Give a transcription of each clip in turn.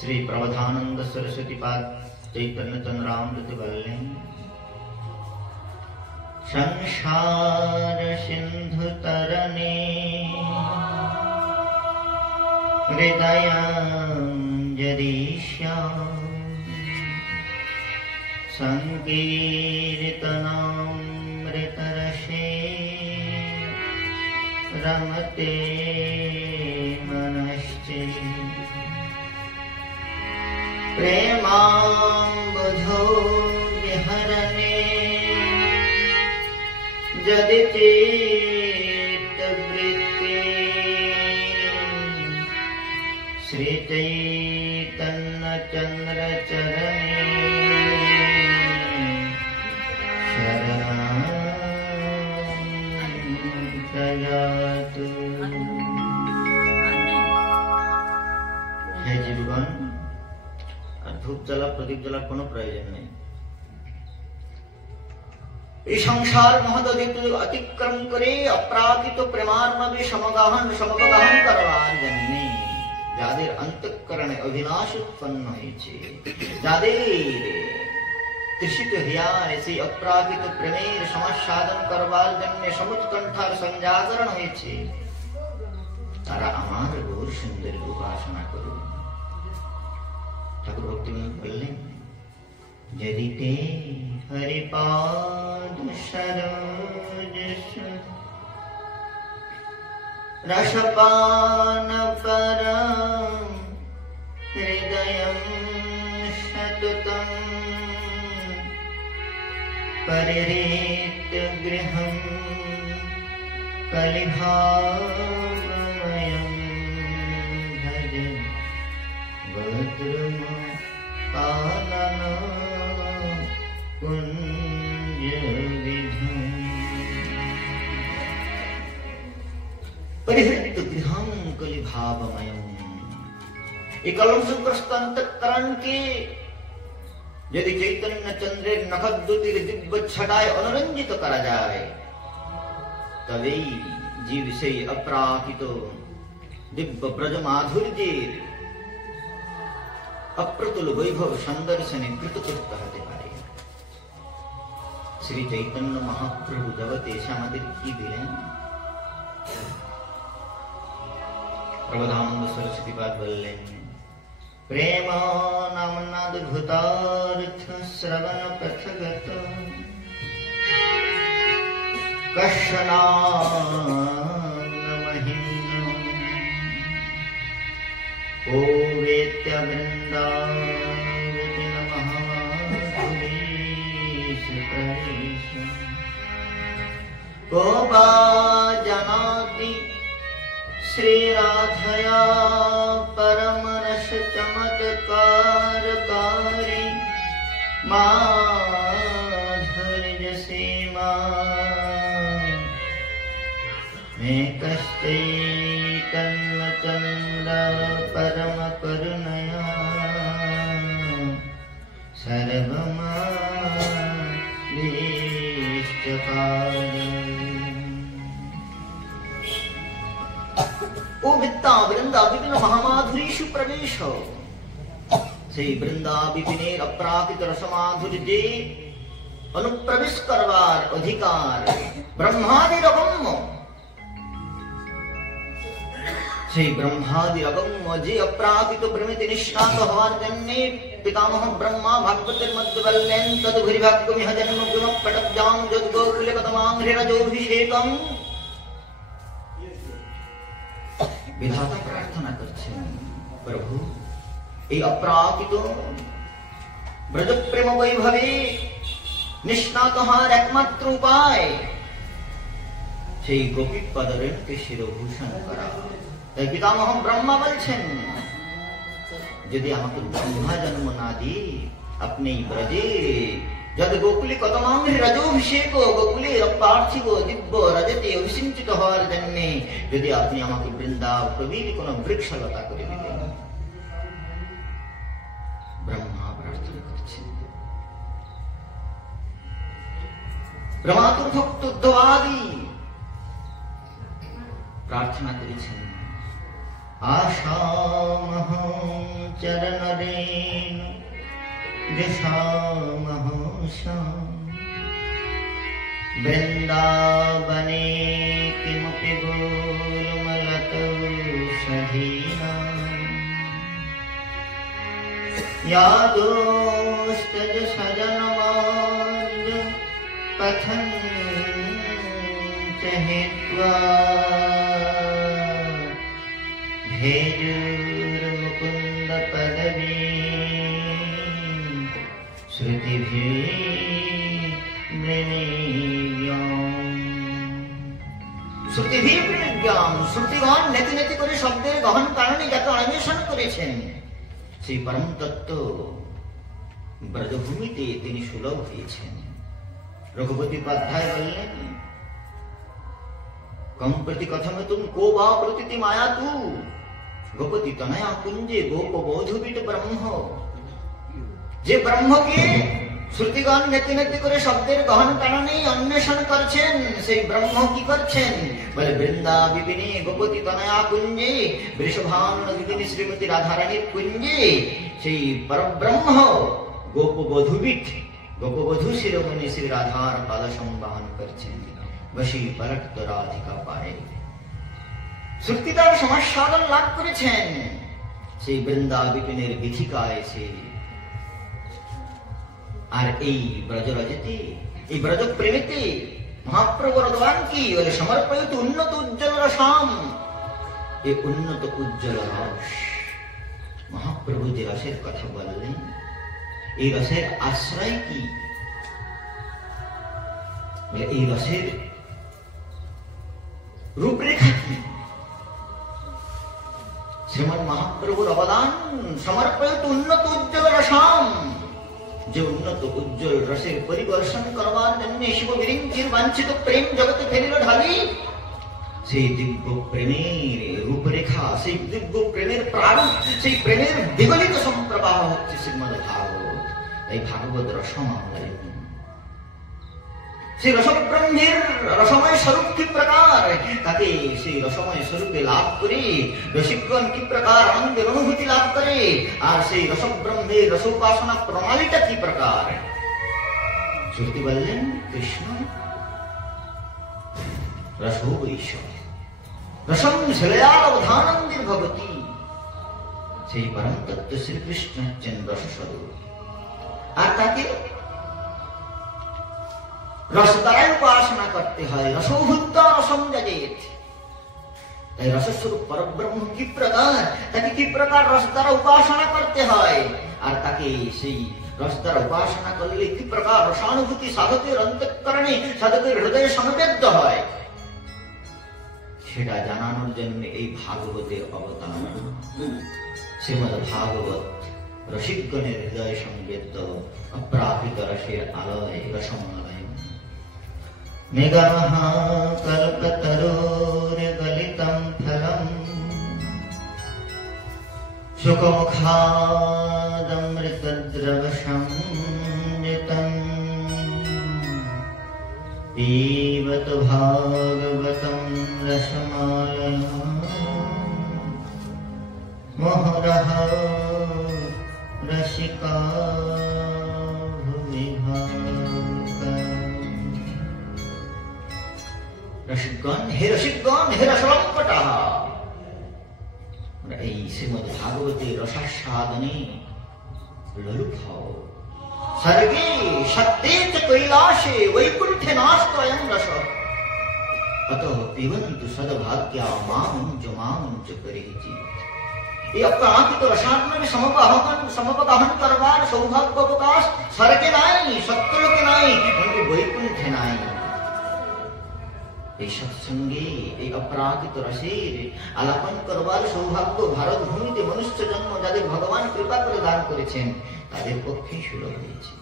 श्री प्रबोधानंद सरस्वती पाद चैतन्य चंद्रामृत वल्ले संसार सिंधु तरने हृदयांजलिष्यामि संकीर्तनामृतरसे रमते मनश्चित् प्रेमाम्बुधौ विहरणे यदि चित्तवृत्ति श्री चैतन्य चंद्र चरणे शरणं प्रयातु। हे जीवगण, धूप जला प्रदीप जला कोनो प्रयोजन नहीं। संसार महददित अतिक्रम करे अपराकित प्रेमार्णवे समगाहन करवार जन्मे যাদের অন্তঃকরণে অবিনাশ উৎপন্ন হয়েছে, যাদের তৃষিত হইয়া সেই অপ্রাকৃত প্রেমের সমাস্বাদন করবার জন্য সমুৎকণ্ঠার সঞ্জাগরণ হয়েছে, তারা আমার গৌর সুন্দর উপাসনা করুন। ঠাকুর ভক্তিবিনোদ বললেন, যদি তে হরিপাদ সরোজ रसपान परं हृदयं सततं परिहृत्य गृहं कलिभावमयं भज भद्रमकानन कुञ्जविधम्। परिहृत्य गृहं कलिभावमयम्। कलंशग्रस्त अंतःकरण के यदि चैतन्य चंद्रेर नखद्युतिर दिव्य छटाয় অনুরঞ্জিত করা যায়, তবেই জীব সেই অপ্রাকৃত দিব্য ব্রজ মাধুর্যের অপ্রতুল বৈভব সন্দর্শনে কৃতকৃত্য হতে পারে। শ্রী চৈতন্য মহাপ্রভু জগতে এসে আমাদের কি দিলেন? प्रबोधानंद सरस्वती पाद बोलें, प्रेम नामनाद्भुतार्थ श्रवण पथगत कशनामहीन को वेत्य वृंदावन महाधुरीश को बा जनाति श्री राधया परम रस चमत्कारकारी माधुर्य सीमा मैं कश्चैतन्य चंद्र परम करुणया सर्वमादिष्टकारि। ओ वित्ता वृंदा विपिन महामाधुरीषु प्रवेश, সেই বৃন্দা বিপিনের অপ্রাকৃত রসমাধুর্যে অনুপ্রবেশ করবার অধিকার ব্রহ্মাদির অগম্য। সেই ব্রহ্মাদির অগম্য যে অপ্রাকৃত প্রেমেতে নিষ্ণাত হওয়ার জন্য পিতামহ ব্রহ্মা ভাগবতের মধ্যে বললেন, তদ ভূরিভাগ্যমিহ জন্ম গুণপটব্জাং যদ্গোকুলে কতমাং হৃরজোভিষেকম। বিধাতা প্রার্থনা করছেন, প্রভু এই অপ্রাকৃত ব্রজপ্রেম বৈভবে নিষ্ণাত হওয়ার একমাত্র উপায় সেই গোপী পদরেণুকে শিরভূষণ করা। তাই পিতামহ ব্রহ্মা বলছেন, যদি আমাকে ব্রহ্মা জন্ম না দিয়ে আপনি ব্রজে যদ গোকুলে কতমাং হৃরজোভিষেক, গোকুলে পার্থিব দিব্য রজতে অভিষিঞ্চিত হওয়ার জন্য যদি আপনি আমাকে বৃন্দাবনের কোন বৃক্ষলতা করে দিতেন। ব্রহ্মা প্রার্থনা করছেন। ব্রহ্মাতুর ভক্ত উদ্ধবাদী প্রার্থনা করেছেন, आशामहं চরণরেণ যশামহসাম বৃন্দাবনে কিমপি গোলমলতৌষধীনাম यादोस्तज सजनमार्ग पथञ्च हित्वा भेजुर्मुकुन्द पदवी শ্রুতিভির্জ্ঞাম শ্রুতিগণ নেতি নেতি করে শব্দের গহন কারণে যাকে অন্বেষণ করেছেন সেই পরম তত্ত্ব ব্রজভূমিতে তিনি সুলভ হয়েছেন। রঘুপতি পাধ্যায় বললেন, কম প্রতি কথম তুম কো বা প্রতীতি মায়া তু গোপতি তনয়া কুঞ্জে গোপ বৌধুবিট ব্রহ্ম। যে ব্রহ্মকে শ্রুতিগণ নেতি নেতি করে শব্দের গহন কারণে অন্বেষণ করছেন, সেই ব্রহ্ম কি করছেন বলে বৃন্দা বিপিনে গোপতি তনয়া কুঞ্জে বৃষভানু বিপিনে শ্রীমতী রাধারানীর কুঞ্জে সেই পরব্রহ্ম গোপবধূবিট গোপবধূ শিরোমণি শ্রী রাধার পাদ সংবাহন করছেন। বশী পরক্ত রাধিকা পায়ে শ্রুতি তার সমাস্বাদন লাভ করেছেন। সেই বৃন্দা বিপিনের বিথিকায় এসে আর এই ব্রজরজতে এই ব্রজ প্রেমেতে মহাপ্রভুর ভগবান কি বলে সমর্পিত উন্নত উজ্জ্বল রসাম। এই উন্নত উজ্জ্বল রস মহাপ্রভু যে রসের কথা বললেন, এই রসের আশ্রয় কি বলে এই রসের রূপরেখা কি? শ্রীমৎ মহাপ্রভুর অবদান সমর্পিত উন্নত উজ্জ্বল রসাম। যে উন্নত উজ্জ্বল রসের পরিদর্শন করবার জন্য শিব বিরিঞ্চির বাঞ্ছিত প্রেম জগতে ফেলিল ঢালি। সেই দিব্য প্রেমের রূপরেখা, সেই দিব্য প্রেমের প্রারূপ, সেই প্রেমের বিগলিত সম্প্রবাহ হচ্ছে শ্রীমদ ভাগবত। এই ভাগবত রসময় সেই রসব্রহ্মের রসময় স্বরূপ কি প্রকার, তাকে সেই রসময় স্বরূপে লাভ করে রসিকগণ কি প্রকার আনন্দের অনুভূতি লাভ করে, আর সেই রসব্রহ্মের রসোপাসনা প্রণালীটা কি প্রকার। শ্রুতি বললেন কৃষ্ণ রসো বৈশ রসম ঝলয়াবধানন্দির ভগতি। সেই পরম তত্ত্ব শ্রীকৃষ্ণ হচ্ছেন রসস্বরূপ, আর তাকে রস দ্বারাই উপাসনা করতে হয়। রসভূত রসম যজেত। তাই রসস্বরূপ পরব্রহ্ম কি প্রকার, তাকে কি প্রকার রস দ্বারা উপাসনা করতে হয়, আর তাকে সেই রস দ্বারা উপাসনা করলে কি প্রকার রসানুভূতি সাধকের অন্তঃকরণে সাধকের হৃদয়ে সমবেদ্য হয়, সেটা জানানোর জন্য এই ভাগবতের অবতার। শ্রীমদ ভাগবত রসিকগণের হৃদয় সংবেদ্য অপ্রাকৃত রসের আলয় রসমালয়। মেঘমহাকল্পতরোর্গলিতং ফলম শুকমুখাদমৃতদ্রবসংযুতং পিবত ভাগবতং রসমালয়ং মুহুরঃ রসিকা রসিকগণ, হে রসিকগণ, হে রসলম্পটা, এই শ্রীমদ ভাগবতের রসাস্বাদনে লোলুপ হও। স্বর্গে সত্যে চ কৈলাসে বৈকুণ্ঠে নাস্ত্যয়ং রস অতঃ পিবন্তু সদ্ভাগ্যা মামুঞ্চ মামুঞ্চ করিহি। এই অপ্রাকৃত রসাত্মকে সমপদাহন করবার সৌভাগ্য অবকাশ স্বর্গে নাই, সত্যলোকে নাই, এমনকি বৈকুণ্ঠে নাই। এই সৎসঙ্গে এই অপ্রাকৃত রসের আলাপন করবার সৌভাগ্য ভারত ভূমিতে মনুষ্য জন্ম যাদের ভগবান কৃপা করে দান করেছেন তাদের পক্ষে সুলভ হয়েছে।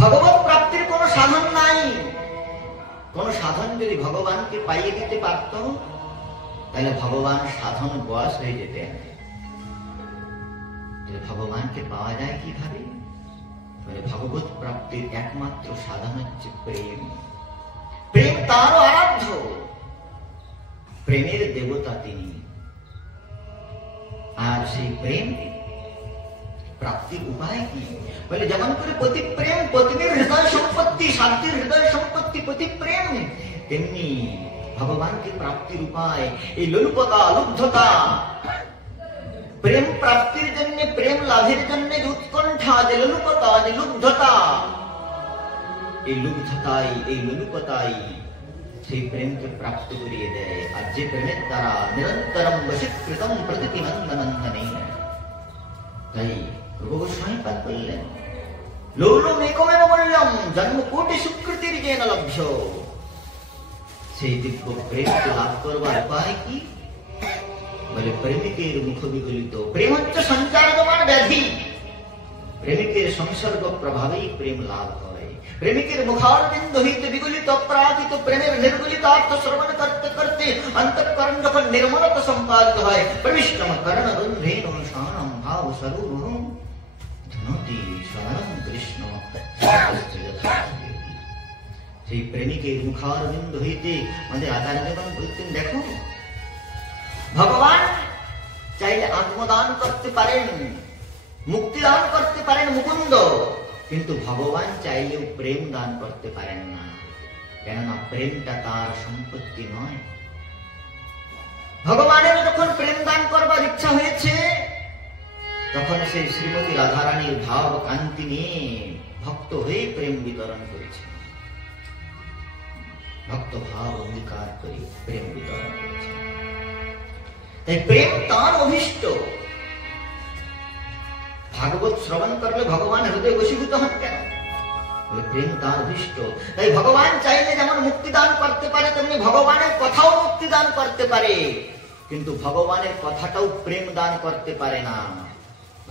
ভগবত প্রাপ্তির কোন সাধন নাই। কোন সাধন যদি ভগবানকে পাইয়ে দিতে পারত তাহলে ভগবান সাধন বয়স হয়ে যেতেন। ভগবানকে পাওয়া যায় কিভাবে? ভগবত প্রাপ্তির একমাত্র সাধন হচ্ছে প্রেম। প্রেম তারও আরাধ্য, প্রেমের দেবতা তিনি। আর সেই প্রেম প্রাপ্তির উপায় কি? বলে যেমন করে পতি প্রেম পত্নীর হৃদয় সম্পত্তি, শান্তির হৃদয় সম্পত্তি পতি প্রেম, তেমনি ভগবানকে প্রাপ্তির উপায় এই লোলুপতা, লুব্ধতা। প্রেম প্রাপ্তির জন্য, প্রেম লাভের জন্য যে উৎকণ্ঠা, যে লোলুপতা, যে লুব্ধতা, এই লুব্ধতাই, এই লোলুপতাই সেই প্রেমকে প্রাপ্ত করিয়ে দেয়। আর যে প্রেমের দ্বারা নিরন্তরম বশীকৃতম প্রতিটি নন্দনন্দনে। তাই প্রভু গোস্বামী পাদ বললেন, লৌলম একমেব মূল্যম জন্ম কোটি সুকৃতির যেন লভ্য। সেই দিব্য প্রেমকে লাভ করবার উপায় কি? বলে প্রেমিকের মুখ বিগলিত। প্রেম হচ্ছে সঞ্চারকমান ব্যাধি। প্রেমিকের সংসর্গ প্রভাবেই প্রেম লাভ হয়। প্রেমিকের মুখারবিন্দ হইতে বিগলিত অপ্রাকৃত প্রেমের নির্গলিতার্থ শ্রবণ করতে করতে অন্তঃকরণ যখন নির্মলতা সম্পাদিত হয়, প্রবিষ্টম কর্ণ রন্ধ্রেণ শানম ভাব সরোরুহম ধনতি স্বরম কৃষ্ণ। সেই প্রেমিকের মুখারবিন্দ হইতে আমাদের আচার্যগণ বলতেন, দেখো ভগবান চাইলে আত্মদান করতে পারেন, মুক্তি দান করতে পারেন মুকুন্দ, কিন্তু ভগবান চাইলেও প্রেম দান করতে পারেন না। কেননা প্রেমটা তার সম্পত্তি নয়। ভগবানের যখন প্রেম দান করবার ইচ্ছা হয়েছে, তখন সেই শ্রীমতী রাধারানীর ভাব কান্তি নিয়ে ভক্ত হয়ে প্রেম বিতরণ করেছে। ভক্ত ভাব অঙ্গীকার করে প্রেম বিতরণ করেছে। তাই প্রেম তার অভিষ্ট। ভাগবত শ্রবণ করলে ভগবান হৃদয় বশীভূত হন কেন? প্রেম তার অভিষ্ট। তাই ভগবান চাইলে যেমন মুক্তি দান করতে পারে, তেমনি ভগবানের কথাও মুক্তি দান করতে পারে, কিন্তু ভগবানের কথাটাও প্রেম দান করতে পারে না।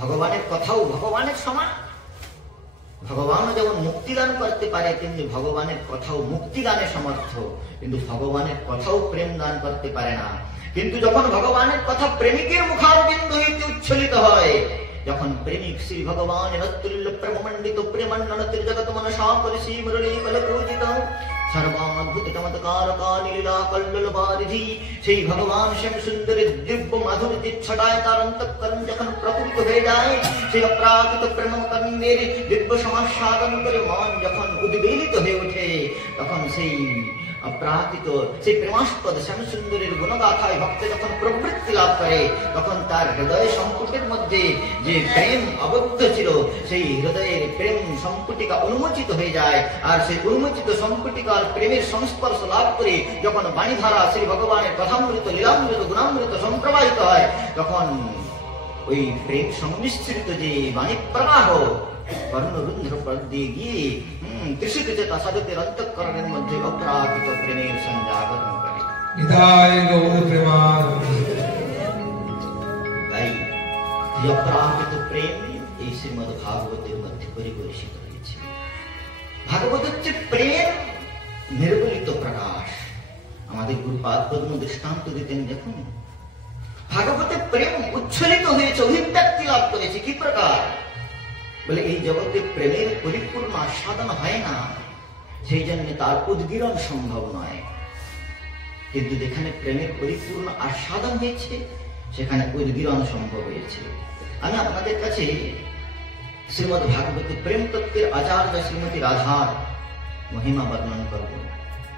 ভগবানের কথাও ভগবানের সমান। ভগবানও যেমন মুক্তি দান করতে পারে, তেমনি ভগবানের কথাও মুক্তি দানে সমর্থ, কিন্তু ভগবানের কথাও প্রেম দান করতে পারে না। কিন্তু যখন ভগবানের কথা প্রেমিকের মুখারবিন্দু হইতে উচ্ছ্বলিত হয়, যখন প্রেমিক শ্রী ভগবানের অতুল্য প্রেমমণ্ডিত প্রেমান্নতির জগৎ মনসা কলসী মুরলী কলপূজিত সর্বাদ্ভুত চমৎকার লীলা কল্লোল বারিধি সেই ভগবান শ্যাম সুন্দরের দিব্য মাধুর্য ছটায় তার অন্তঃকরণ যখন প্রফুল্লিত হয়ে যায়, সেই অপ্রাকৃত প্রেমকর্ণের দিব্য সমাস্বাদন করে মন যখন উদ্বেলিত হয়ে ওঠে, তখন সেই অপ্রাকৃত সেই প্রেমাস্পদ শ্যাম সুন্দরের গুণগাথায় ভক্ত যখন প্রবৃত্তি লাভ করে, তখন তার হৃদয় সম্পুটের মধ্যে যে প্রেম আবদ্ধ ছিল, সেই হৃদয়ের প্রেম সম্পুটিকা উন্মোচিত হয়ে যায়। আর সেই উন্মোচিত সম্পুটিকার প্রেমের সংস্পর্শ লাভ করে যখন বাণীধারা শ্রী ভগবানের কথামৃত লীলামৃত গুণামৃত সম্প্রবাহিত হয়, তখন ওই প্রেম সংমিশ্রিত যে বাণী প্রবাহ কর্ণরুন্ধ্র পদ দিয়ে গিয়ে তৃষিত চেতা সাধকের অন্তঃকরণের মধ্যে অপ্রাকৃত প্রেমের সঞ্জাগরণ করে। তাই অপ্রাকৃত প্রেম এই শ্রীমদ ভাগবতের মধ্যে পরিবেশিত হয়েছে। ভাগবত হচ্ছে প্রেম নির্গলিত প্রকাশ। আমাদের গুরুপাদ পদ্ম দৃষ্টান্ত দিতেন, দেখুন ভাগবতে প্রেম উচ্ছ্বলিত হয়েছে, অভিব্যক্তি লাভ করেছে। কি প্রকার? বলে এই জগতে প্রেমের পরিপূর্ণ আস্বাদন হয় না, সেই জন্য তার উদ্গীরণ সম্ভব নয়। কিন্তু যেখানে প্রেমের পরিপূর্ণ আস্বাদন হয়েছে, সেখানে উদ্গীরণ সম্ভব হয়েছে। আমি আপনাদের কাছে শ্রীমদ ভাগবতী প্রেম তত্ত্বের আচার্য শ্রীমতী রাধার মহিমা বর্ণন করব,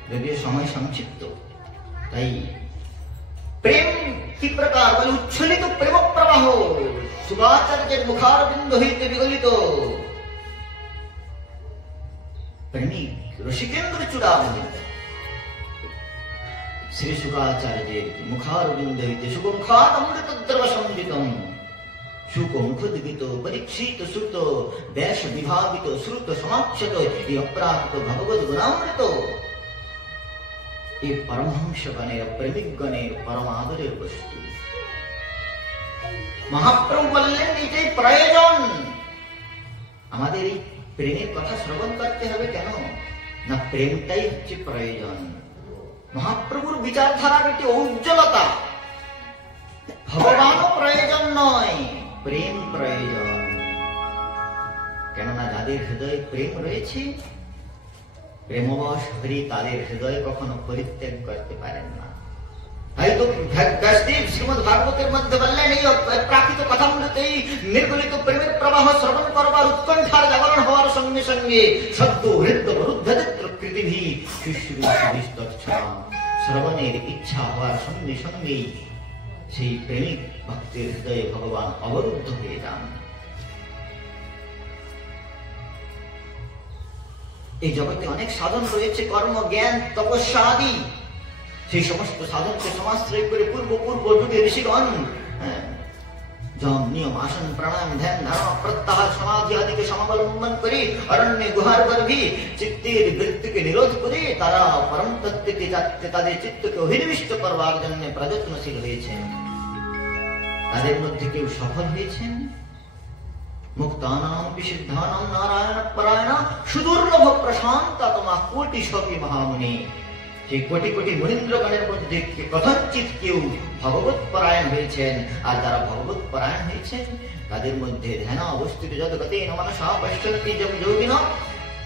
যদিও সময় সংক্ষিপ্ত। তাই প্রেম কি প্রকার? বলে উচ্ছ্বলিত প্রেম প্রবাহ শুকাচার্যের মুখারবিন্দ হইতে বিগলিত প্রেমিক রসিকেন্দ্র চূড়ামণি শ্রী শুকাচার্যের মুখারবিন্দ হইতে সুগন্খাত অমৃতদ্রব সঞ্জিতম সুকঙ্খোদ্গীত পরীক্ষিত শ্রুত ব্যাস বিভাবিত শ্রুত সমাক্ষত এই অপ্রাকৃত ভগবত গুণামৃত এই পরমহংসগণের প্রেমিকগণের পরম আদরের বস্তু। মহাপ্রভু বললেন এটাই প্রয়োজন। আমাদের এই প্রেমের কথা শ্রবণ করতে হবে কেন? না, প্রেমটাই হচ্ছে প্রয়োজন। মহাপ্রভুর বিচারধারার একটি ঔজ্জ্বলতা। ভগবানও প্রয়োজন নয়, প্রেম প্রয়োজন। কেননা যাদের হৃদয়ে প্রেম রয়েছে, প্রেমবশ হরি তাদের হৃদয় কখনো পরিত্যাগ করতে পারেন না। তাই তো ব্যাসদেব শ্রীমদ ভাগবতের মধ্যে বললেন এই প্রাকৃত কথামৃতেই নির্গলিত প্রেমের প্রবাহ শ্রবণ করবার উৎকণ্ঠার জাগরণ হওয়ার সঙ্গে সঙ্গে সদ্য হৃদ্য বরুদ্ধদিত্র কৃতিভি শ্রবণের ইচ্ছা হওয়ার সঙ্গে সঙ্গেই সেই প্রেমিক ভক্তের হৃদয়ে ভগবান অবরুদ্ধ হয়ে যান। এই জগতে অনেক সাধন রয়েছে, কর্ম, জ্ঞান, তপস্যা আদি। সেই সমস্ত সাধনকে সমাশ্রয় করে পূর্ব যুগে ঋষিগণ যম, নিয়ম, আসন, প্রাণায়াম, ধ্যান, ধারণা, প্রত্যাহার, সমাধি আদিকে সমাবলম্বন করে অরণ্যে গুহার গর্ভে চিত্তের বৃত্তিকে নিরোধ করে তারা পরম তত্ত্বকে যাতে তাদের চিত্তকে অভিনিবিষ্ট করবার জন্য প্রযত্নশীল হয়েছেন। তাদের মধ্যে কেউ সফল হয়েছেন? মুক্তানাম বিশুদ্ধানাম নারায়ণ পরায়ণ সুদুর্লভ প্রশান্ততমা কোটি শপি মহামুনি। সেই কোটি কোটি মুনীন্দ্রগণের মধ্যে কথঞ্চিত কেউ ভগবত পরায়ণ হয়েছেন। আর যারা ভগবত পরায়ণ হয়েছেন তাদের মধ্যে ধ্যান অবস্থিত যতগতে মনসা পশ্যন্তি যোগিন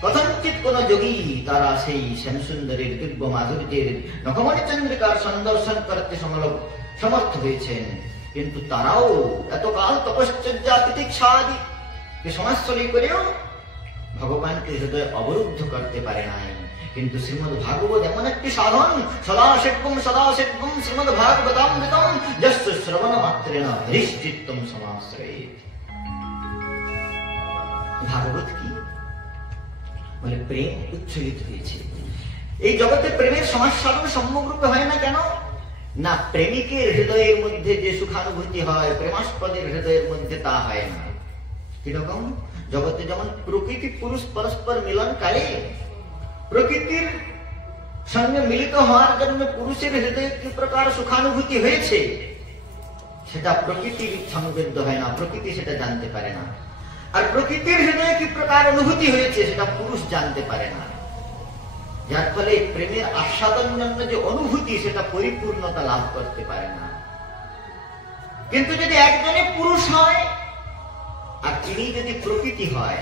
কথঞ্চিত কোন যোগী তারা সেই শ্যামসুন্দরের দিব্য মাধুর্যের নখমণি চন্দ্রিকার সন্দর্শন করতে সমর্থ হয়েছেন। কিন্তু তারাও এতকাল তপশ্চর্যা তিতিক্ষা আদি সমাজচরী করেও ভগবানকে হৃদয় অবরুদ্ধ করতে পারে নাই। কিন্তু শ্রীমদ ভাগবত এমন একটি সাধন, সদা সেব্যম শ্রীমদ ভাগবতামৃতম যস্য শ্রবণ মাত্রেণ হরিশ্চিত্তম সমাশ্রয়েৎ। ভাগবত কি বলে? প্রেম উচ্ছ্বলিত হয়েছে। এই জগতে প্রেমের সমাজ সাধন সম্যক রূপে হয় না কেন? না, প্রেমিকের হৃদয়ের মধ্যে যে সুখানুভূতি হয় প্রেমাস্পদের হৃদয়ের মধ্যে তা হয় না। কিরকম? জগতে যেমন প্রকৃতি পুরুষ পরস্পর মিলন কালে প্রকৃতির সঙ্গে মিলিত হওয়ার জন্য পুরুষের হৃদয়ে কি প্রকার সুখানুভূতি হয়েছে সেটা প্রকৃতির সংবেদ্য হয় না, প্রকৃতি সেটা জানতে পারে না। আর প্রকৃতির হৃদয়ে কি প্রকার অনুভূতি হয়েছে সেটা পুরুষ জানতে পারে না। যার ফলে প্রেমের আস্বাদন জন্য যে অনুভূতি সেটা পরিপূর্ণতা লাভ করতে পারে না। কিন্তু যদি একজনে পুরুষ হয় আর তিনি যদি প্রকৃতি হয়,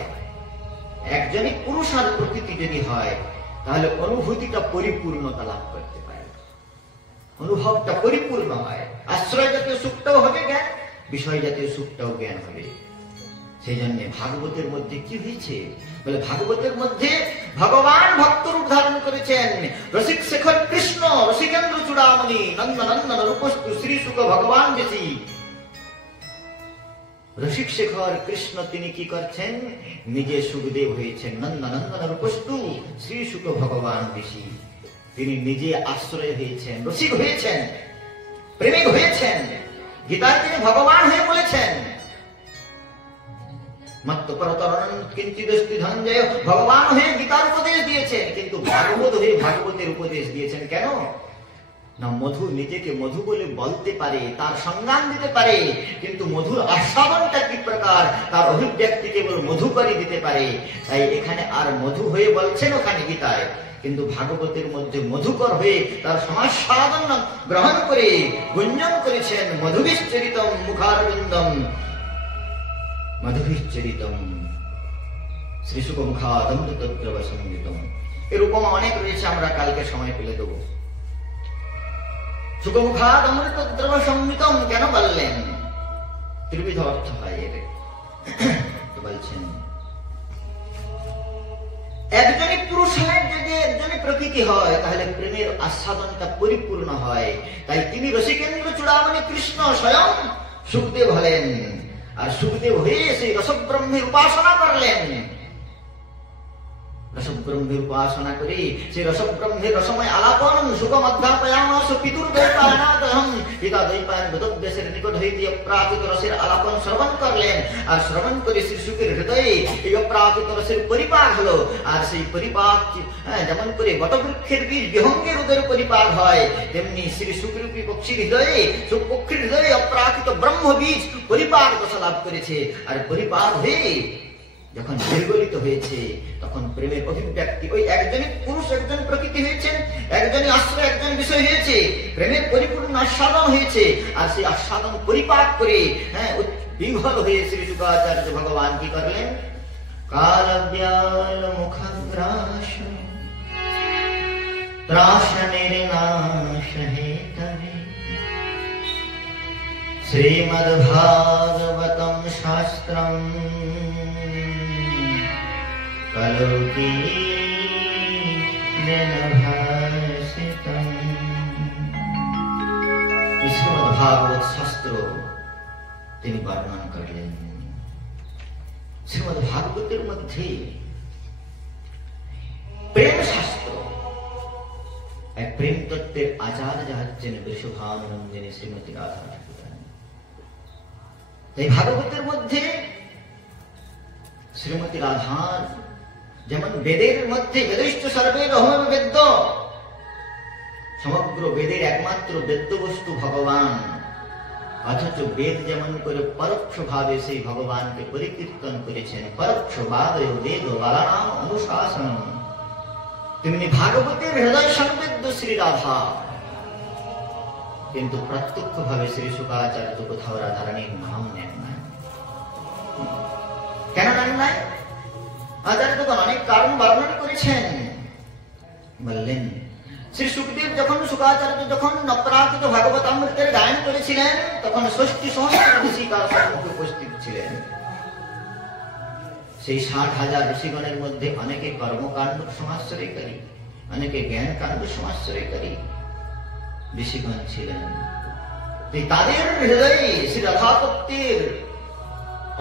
একজনই পুরুষ আর প্রকৃতি যদি হয়, তাহলে অনুভূতিটা পরিপূর্ণতা লাভ করতে পারে, অনুভবটা পরিপূর্ণ হয়। আশ্রয় জাতীয় সুখটাও হবে জ্ঞান, বিষয় জাতীয় সুখটাও জ্ঞান হবে। সেই জন্য ভাগবতের মধ্যে কি হয়েছে বলে, ভাগবতের মধ্যে ভগবান ভক্ত রূপ ধারণ করেছেন। রসিক শেখর কৃষ্ণ রসিকেন্দ্র চূড়ামণি নন্দনন্দন রূপস্তু শ্রী শুক ভগবান বেশি। রসিক শেখর কৃষ্ণ তিনি কি করছেন? নিজে সুখদেব হয়েছেন। নন্দনন্দন রূপস্তু শ্রী শুক ভগবান বেশি। তিনি নিজে আশ্রয় হয়েছেন, রসিক হয়েছেন, প্রেমিক হয়েছেন। গীতায় তিনি ভগবান হয়ে বলেছেন ভগবান হয়ে গীতার উপদেশ দিয়েছেন, কিন্তু ভাগবত হয়ে ভাগবতের উপদেশ দিয়েছেন। কেন না, মধু নিজেকে মধু বলে বলতে পারে, তার সংজ্ঞান দিতে পারে, কিন্তু মধুর আস্বাদনটা কি প্রকার তার অভিব্যক্তি কেবল মধু করে দিতে পারে। তাই এখানে আর মধু হয়ে বলছেন ওখানে গীতায়, কিন্তু ভাগবতের মধ্যে মধুকর হয়ে তার সমাস্বাদন গ্রহণ করে গুঞ্জন করেছেন। মধুবিশ্চরিতম মুখারবিন্দম মধুবিশ্চরিতম শ্রীশুক মুখাদমৃতদ্রব সংযুতম। এর উপমা অনেক রয়েছে, আমরা কালকে সময় পেলে দেব। সুখমুখাদমৃতদ্রব সংযুতম কেন বললেন? ত্রিবিধ অর্থ হয় এর। বলছেন একজনই পুরুষ হয়, যদি একজনই প্রকৃতি হয়, তাহলে প্রেমের আস্বাদনটা পরিপূর্ণ হয়। তাই তিনি রসিকেন্দ্র চূড়ামণি কৃষ্ণ স্বয়ং সুখদেব হলেন। আর সুখদেব হয়ে সেই রসব্রহ্মের উপাসনা করলেন। রসব্রহ্মের উপাসনা করে সেই রসব্রহ্মের রসময় আলাপন সুখম অধ্যাপয়ামাস পিতুর দৈপায়নাদহম পিতা দৈপায়ন বেদব্যাসের নিকট হইতে অপ্রাকৃত রসের আলাপন শ্রবণ করলেন। আর শ্রবণ করে শ্রী শুকের হৃদয়ে এই অপ্রাকৃত রসের পরিপাক হলো। আর সেই পরিপাক যেমন করে বটবৃক্ষের বীজ বিহঙ্গের উদরে পরিপাক হয়, তেমনি শ্রী শুকরূপী পক্ষীর হৃদয়ে পক্ষীর হৃদয়ে অপ্রাকৃত ব্রহ্ম বীজ পরিপাক দশা লাভ করেছে। আর পরিপাক হয়ে যখন নির্গলিত হয়েছে তখন প্রেমের অভিব্যক্তি, ওই একজনই পুরুষ একজন প্রকৃতি হয়েছেন, একজনই আশ্রয় একজন বিষয় হয়েছে, প্রেমের পরিপূর্ণ আস্বাদন হয়েছে। আর সেই আস্বাদন পরিপাক করে বিহ্বল হয়ে শ্রী শুকাচার্য ভগবান কি করলেন? কালব্যাল মুখগ্রাস ত্রাসনের নাশ হে তবে श्रीमद्भागवतं शास्त्रम् कलौकीनेन भाषितम्। श्रीमद्भागवत शास्त्र তিনি বর্ণনা করলেন। শ্রীমদ্ভাগবতের মধ্যে প্রেম শাস্ত্র, এক প্রেম তত্ত্বের আচার্য হচ্ছেন বৃষভানুনন্দিনী শ্রীমতী রাধা ঠাকুরানী। এই ভাগবতের মধ্যে শ্রীমতী রাধার যেমন বেদের মধ্যে বেদৈশ্চ সর্বের অহম বেদ্য, সমগ্র বেদের একমাত্র বেদ্য বস্তু ভগবান, অথচ বেদ যেমন করে পরোক্ষ ভাবে সেই ভগবানকে পরিকীর্তন করেছেন, পরোক্ষ ভাবে বেদ বালানাম অনুশাসন, তেমনি ভাগবতের হৃদয় সংবেদ্য শ্রী রাধা। কিন্তু প্রত্যক্ষ ভাবে শ্রী শুকাচার্য কোথাও রাধারানীর নাম নেন নাই। কেন নেন নাই? আচার্যগণ অনেক কারণ বর্ণনা করেছেন। বললেন শ্রী সুখদেব যখন শুকাচার্য যখন অপ্রাকৃত ভাগবতামৃতের গায়ন করেছিলেন, তখন ৬০ সহস্র ঋষি তার সম্মুখে উপস্থিত ছিলেন। সেই ৬০,০০০ ঋষিগণের মধ্যে অনেকে কর্মকাণ্ড সমাশ্রয়কারী, অনেকে জ্ঞান কাণ্ড সমাশ্রয়কারী ঋষিগণ ছিলেন। তাদের হৃদয়ে শ্রী রাধাতত্ত্বের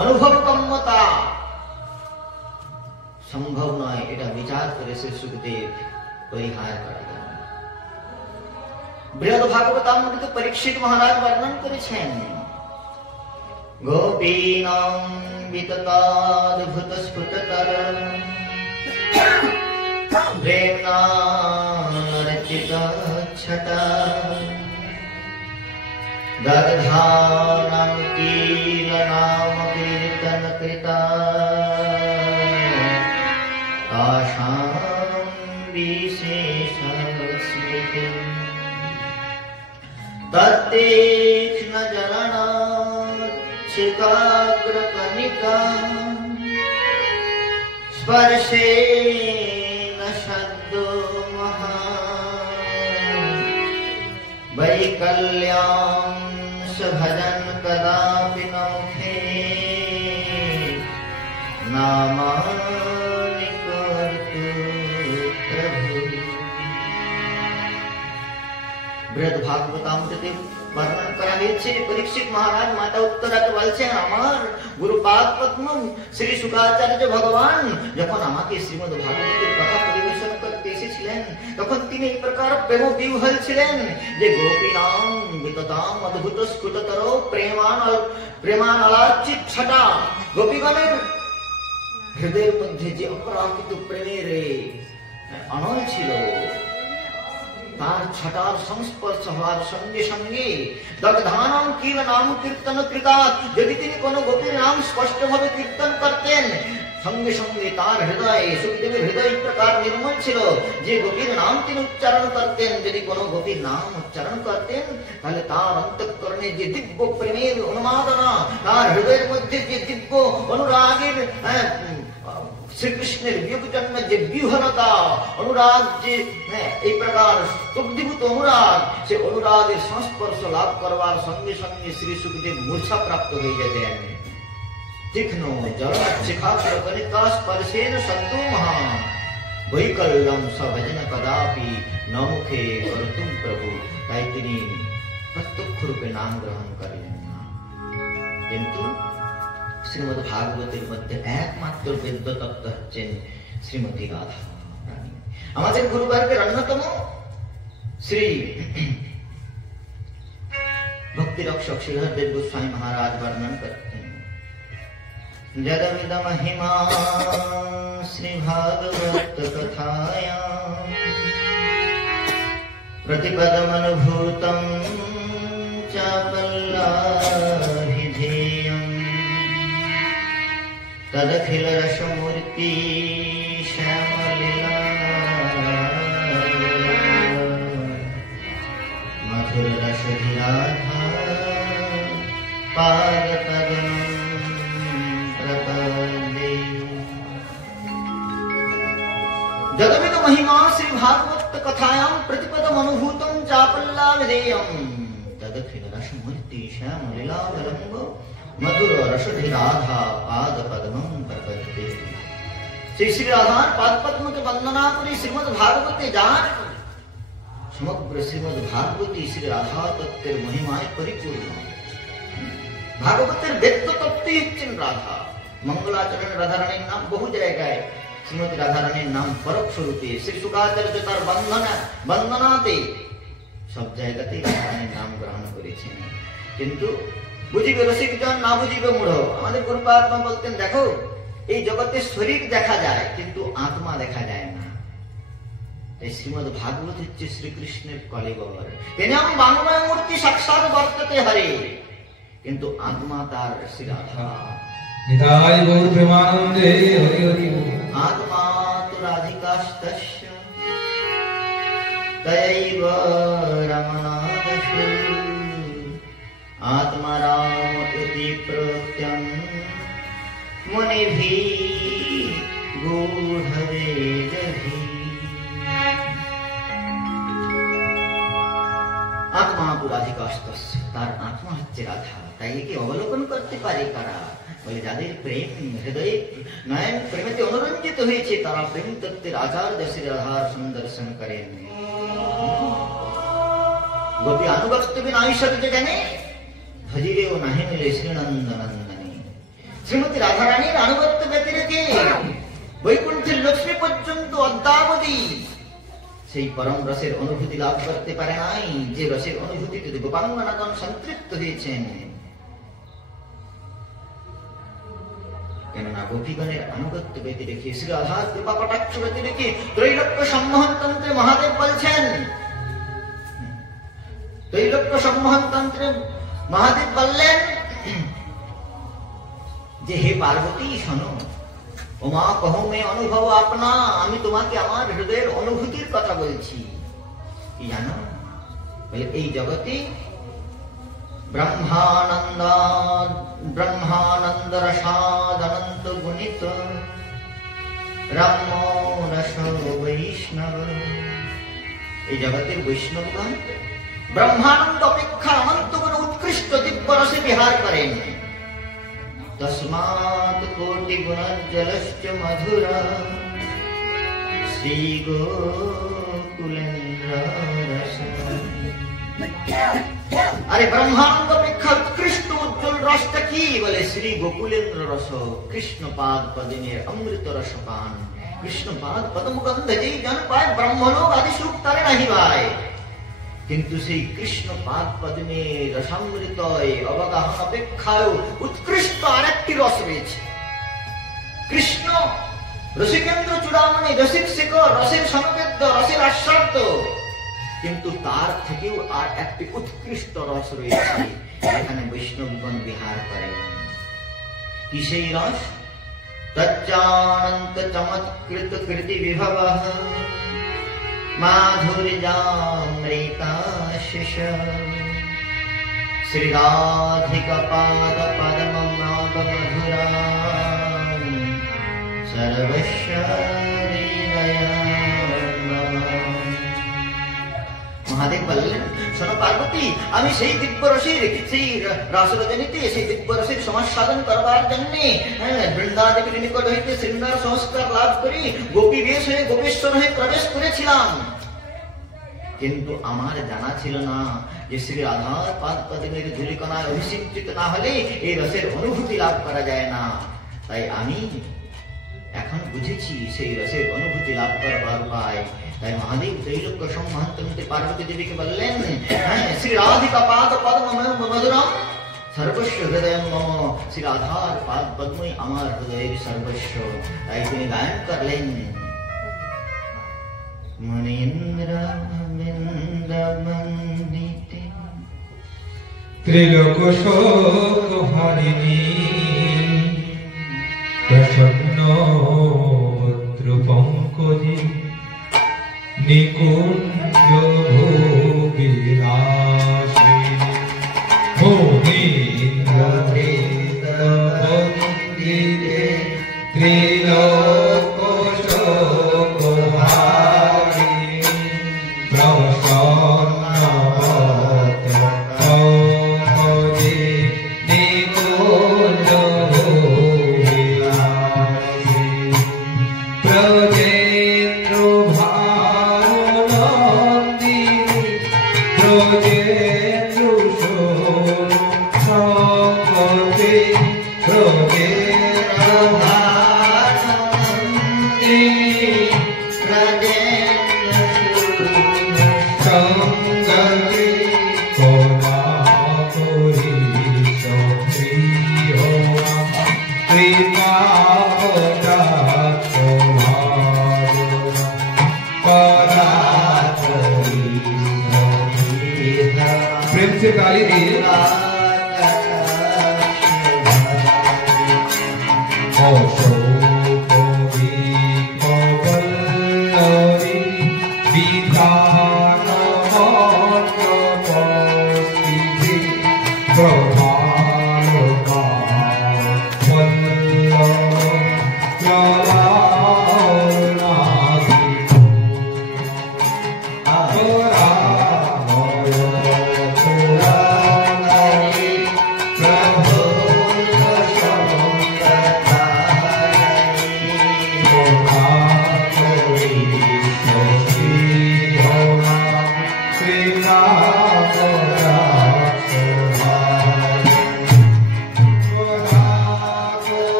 অনুভবগম্যতা সম্ভব নয়, এটা বিচার করে শ্রী সুখদেব পরিহার করলেন। বৃহৎ ভাগবতামৃত পরীক্ষিত মহারাজ বর্ণন করেছেন, গোপীনাং বিততাদ্ভুত স্ফুটতর প্রেমনা রচিত ছটা দগ্ধানাম কীলনাম কীর্তন কৃতা আশাম বিশেষ স্মৃতি তত্তীক্ষ্ণ জলনা শিকাগ্রকণিকা স্পর্শেন শব্দো মহা বৈকল্যাং সুভজন কদাপি নৌখে নামানি কর্তু প্রভু। বৃহৎ ভাগবতামৃতে বর্ণন করা হয়েছে, পরীক্ষিত মহারাজ মাতা উত্তরাকে বলছেন, আমার গুরুপাদ পদ্ম শ্রী শুকাচার্য ভগবান যখন আমাকে শ্রীমদ্ ভাগবতের কথা পরিবেশন করতে এসেছিলেন, তখন তিনি এই প্রকার প্রেম বিহ্বল ছিলেন যে গোপীনাম বিততাম অদ্ভুত স্ফুটতর প্রেমানলার্চিত ছটা, গোপীগণের হৃদয়ের মধ্যে যে অপরাকৃত প্রেমের অনল ছিল, তার ছটার সংস্পর্শ হওয়ার সঙ্গে সঙ্গে দগ্ধানাম কীলনাম কীর্তন কৃতা, যদি তিনি কোন গোপীর নাম স্পষ্ট ভাবে কীর্তন করতেন, সঙ্গে সঙ্গে তার হৃদয়ে, সুখদেবের হৃদয় প্রকার নির্মল ছিল যে গোপীর নাম তিনি উচ্চারণ করতেন। যদি কোন গোপীর নাম উচ্চারণ করতেন, তাহলে তার অন্তঃকরণে যে দিব্য প্রেমের উন্মাদনা, তার হৃদয়ের মধ্যে যে দিব্য অনুরাগের শ্রীকৃষ্ণের বিয়োগ জন্মে যে বিহ্বলতা, অনুরাগ, যে এই প্রকার স্তব্ধীভূত অনুরাগ, সে অনুরাগের সংস্পর্শ লাভ করবার সঙ্গে সঙ্গে শ্রী সুখদেব মূর্ছা প্রাপ্ত হয়ে যেতেন। তীক্ষ্ণ জলশিখাগ্রকণিকা স্পর্শেন শব্দো মহা বৈকল্যম সভজন কদাপি নমুখে কর্তুম প্রভু। তাই তিনি প্রত্যক্ষ রূপে নাম গ্রহণ করলেন না। কিন্তু শ্রীমদ্ ভাগবতের মধ্যে একমাত্র বেদ্য তত্ত্ব হচ্ছেন শ্রীমতী রাধা রানী। আমাদের গুরুবর্গের অন্যতম শ্রী ভক্তি রক্ষক শ্রীধরদেব গোস্বামী মহারাজ বর্ণন করতেন, জগমিদ মহিমা শ্রী ভাগবত কথায়াম প্রতিপদমনুভূতম চ বল্লাভিধেয়ম তদখিল রসমূর্তি শ্যামলীলা মধুর রসধিরাধা পাদপদম প্রপদে। जगमिद महिमा श्री भागवत कथायां प्रतिपदम अनुभूतम चापल्लाभिधेयम तदखिल रसमूर्ति श्याम लीलावलंब मधुर रसधि राधा पाद पद्मं प्रपद्ये। श्री श्री राधार पाद पद्म के वंदना करी श्रीमद् भागवते जान समग्र श्रीमद् भागवती श्री राधा तत्वेर महिमाय परिपूर्ण। भागवतेर व्यक्त तत्त्वই হচ্ছেন রাধা। मंगलाचरण राधारानीর नाम বহু জায়গায় श्रीमती राधारानीর नाम পরোক্ষ রূপে শ্রী শুকাচার্য তার বন্দনাতে সব জায়গাতেই রাধারানীর নাম গ্রহণ করেছেন। কিন্তু বুঝিবে রসিকজন, না বুঝিবে মূঢ়। আমাদের গুরুপাত্মা বলতেন, দেখো এই জগতে শরীর দেখা যায় কিন্তু আত্মা দেখা যায় না। এই শ্রীমদ্ ভাগবত হচ্ছে শ্রীকৃষ্ণের কলেবর। তেনাম বাংময় মূর্তি সাক্ষাৎ বর্ততে হরে, কিন্তু আত্মা তার শ্রী রাধা। নিতাই গৌর প্রেমানন্দে হরি হরি। আত্মা তু রাধিকাস্তস্য তয়ৈব রমনাদস্য आत्मा राम इति प्रोक्तम् मुनिभिः गूढवेदभिः। आत्मा तु राधिकास्तस्य, तार आत्मा হচ্ছে রাধা। তাই একে অবলোকন করতে পারে কারা? বলে যাদের প্রেম হৃদয়ে নয়ন প্রেমেতে অনুরঞ্জিত হয়েছে তারা প্রেম তত্ত্বের আচার্য শ্রী রাধার সুদর্শন করেন। গোপী আনুগত্য বিনা ঐশ্বর্য জানে ভজিরেও নাহি মিলে শ্রীনন্দনন্দনী। শ্রীমতী রাধারানীর আনুগত্য ব্যতিরেকে বৈকুণ্ঠের লক্ষ্মী পর্যন্ত অদ্যাবধি সেই পরম রসের অনুভূতি লাভ করতে পারে নাই, যে রসের অনুভূতিতে গোপাঙ্গনাগণ সন্তৃপ্ত হয়েছেন। কেননা গোপীগণের আনুগত্য ব্যতিরেকে শ্রী রাধার কৃপা কটাক্ষ ব্যতিরেকে ত্রৈলোক্য সম্মোহন তন্ত্রে মহাদেব বলছেন, ত্রৈলোক্য সম্মোহন তন্ত্রে মহাদেব বললেন যে হে পার্বতী শোনো, ওমা কহো মে অনুভব আপনা, আমি তোমাকে আমার হৃদয়ের অনুভূতির কথা বলছি। কি জানো? বলে এই জগতে ব্রহ্মানন্দ রসাদ অনন্ত গুণিত রাম রস বৈষ্ণব। এই জগতের বৈষ্ণবগণ ব্রহ্মানন্দ অপেক্ষা অনন্ত গুণ উৎকৃষ্ট দিব্য রসে বিহার করেন। তস্মাৎ কোটি গুণজ্জলশ্চ মধুর শ্রী গোকুলেন্দ্র রস। আরে ব্রহ্মানন্দ অপেক্ষা উৎকৃষ্ট উজ্জ্বল রসটা কি? বলে শ্রী গোকুলেন্দ্র রস, কৃষ্ণ পাদ পদ্মের অমৃত রস পান। কৃষ্ণ পাদ পদ্ম গন্ধ যেই জন পায় ব্রহ্মলোক আদি সুখ তারে নাহি পায়। কিন্তু সেই কৃষ্ণ পাদ পদ্মে রসামৃত অবগাহন অপেক্ষায় উৎকৃষ্ট আরেকটি রস রয়েছে। কৃষ্ণ রসিকেন্দ্র চূড়ামণি, রসিক শেখর, রসের সমবেদ্য, রসের আস্বাদ্য, কিন্তু তার থেকেও আর একটি উৎকৃষ্ট রস রয়েছে, এখানে বৈষ্ণবগণ বিহার করেন। কি সেই রস? তচ্চানন্ত চমৎকৃত কৃতি বিভব মাধুর্যামৃতাশিষ শ্রী রাধিকা পাদ পদ্ম মধুরা সর্বস্ব মহাদেব বললেন, শোনো পার্বতী, আমি সেই দিব্য রসের, সেই রাসরজনীতে সেই দিব্য রসের সমাস্বাদন করবার জন্য বৃন্দাদেবীর নিকট হইতে শৃঙ্গার সংস্কার লাভ করি গোপী বেশ হয়ে গোপেশ্বর হয়ে প্রবেশ করেছিলাম। কিন্তু আমার জানা ছিল না যে শ্রী রাধার পাদ পদ্মের ধূলিকণায় অভিষিঞ্চিত না হলে এই রসের অনুভূতি লাভ করা যায় না। তাই আমি এখন বুঝেছি সেই রসের অনুভূতি লাভ করবার উপায়। তাই মহাদেব ত্রৈলোক্য সম্মোহন তন্ত্রে পার্বতী দেবীকে বললেন, শ্রী রাধিকা পাদ পদ্ম মধুরম সর্বস্ব হৃদয় মম। শ্রী রাধার পাদ পদ্মই আমার হৃদয়ের সর্বস্ব। তাই তিনি গায়ন করলেন, মুনীন্দ্র বৃন্দবন্দিতে ত্রিলোক শোক হারিণী প্রসন্ন ভদ্র পঙ্কজে নিকুঞ্জ ভোগিরাশিনী মুনীন্দ্র বৃন্দবন্দিতে ত্রিলোক শোক হারিণী প্রসন্ন ভদ্র পঙ্কজে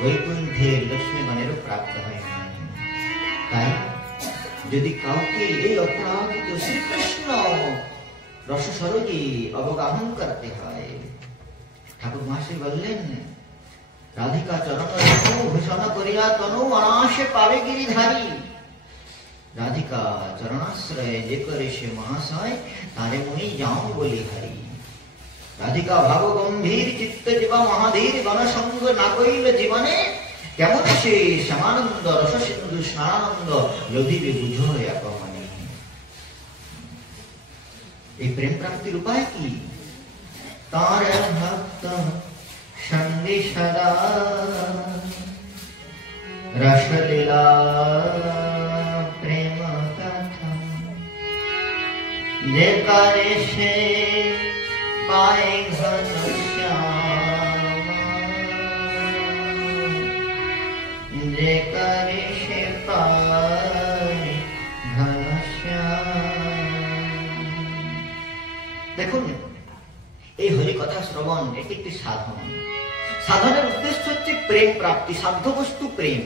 বৈকুণ্ঠের লক্ষ্মীগণেরও প্রাপ্ত হয় না। তাই যদি কাউকে এই অপরাধিত শ্রীকৃষ্ণ রসসরোজে অবগাহন করতে হয়, ঠাকুর মহাশয় বললেন, রাধিকা চরণ ভূষণ করিয়া তনু অনাশে পাবে গিরিধারী। রাধিকা চরণাশ্রয় যে করে সে মহাশয়, তারে মুনি যাও বলি হারি। রাধিকা ভাব গম্ভীর চিত্ত জীবা মহাধীর গণসঙ্গ না কইল জীবনে, কেমন সে শ্যামানন্দ রস সিন্ধু স্নানানন্দ লধিবে বুঝো একমনে। এই প্রেম প্রাপ্তির উপায় কি? তার ভক্ত সঙ্গে সদা রসলীলা প্রেম কথা, যে করে সে পায় ঘন শ্যামা, যে করে সে পায় ঘন শ্যামা। দেখুন, এই হরি কথা শ্রবণ এটি একটি সাধন। সাধনের উদ্দেশ্য হচ্ছে প্রেম প্রাপ্তি, সাধ্য বস্তু প্রেম।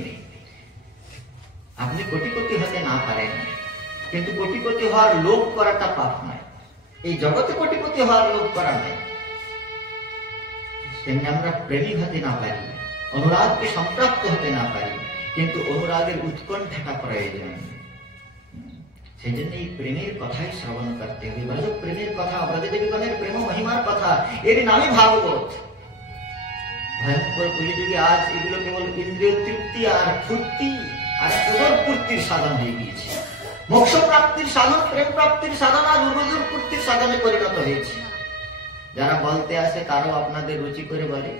আপনি কোটিপতি হতে না পারেন, কিন্তু কোটিপতি হওয়ার লোভ করাটা পাপ নয়। এই জগতে কোটিপতি হওয়ার লোভ করা নয়। তেমনি আমরা প্রেমিক হতে না পারি, অনুরাগকে সম্প্রাপ্ত হতে না পারি, কিন্তু অনুরাগের উৎকণ্ঠাটা প্রয়োজন। সেই জন্য এই প্রেমের কথাই শ্রবণ করতে হবে। ব্রজ প্রেমের কথা, ব্রজদেবীগণের প্রেম মহিমার কথা, এর নামই ভাগবত। ভয়ঙ্কর কলিযুগে আজ এগুলো কেবল ইন্দ্রিয় তৃপ্তি আর ফুর্তি আর উদর পূর্তির সাধন হয়ে গিয়েছে। মোক্ষ প্রাপ্তির সাধন, প্রেম প্রাপ্তির সাধন আর উদর পূর্তির সাধনে পরিণত হয়েছে। যারা বলতে আসে তারাও আপনাদের রুচি করে বলে,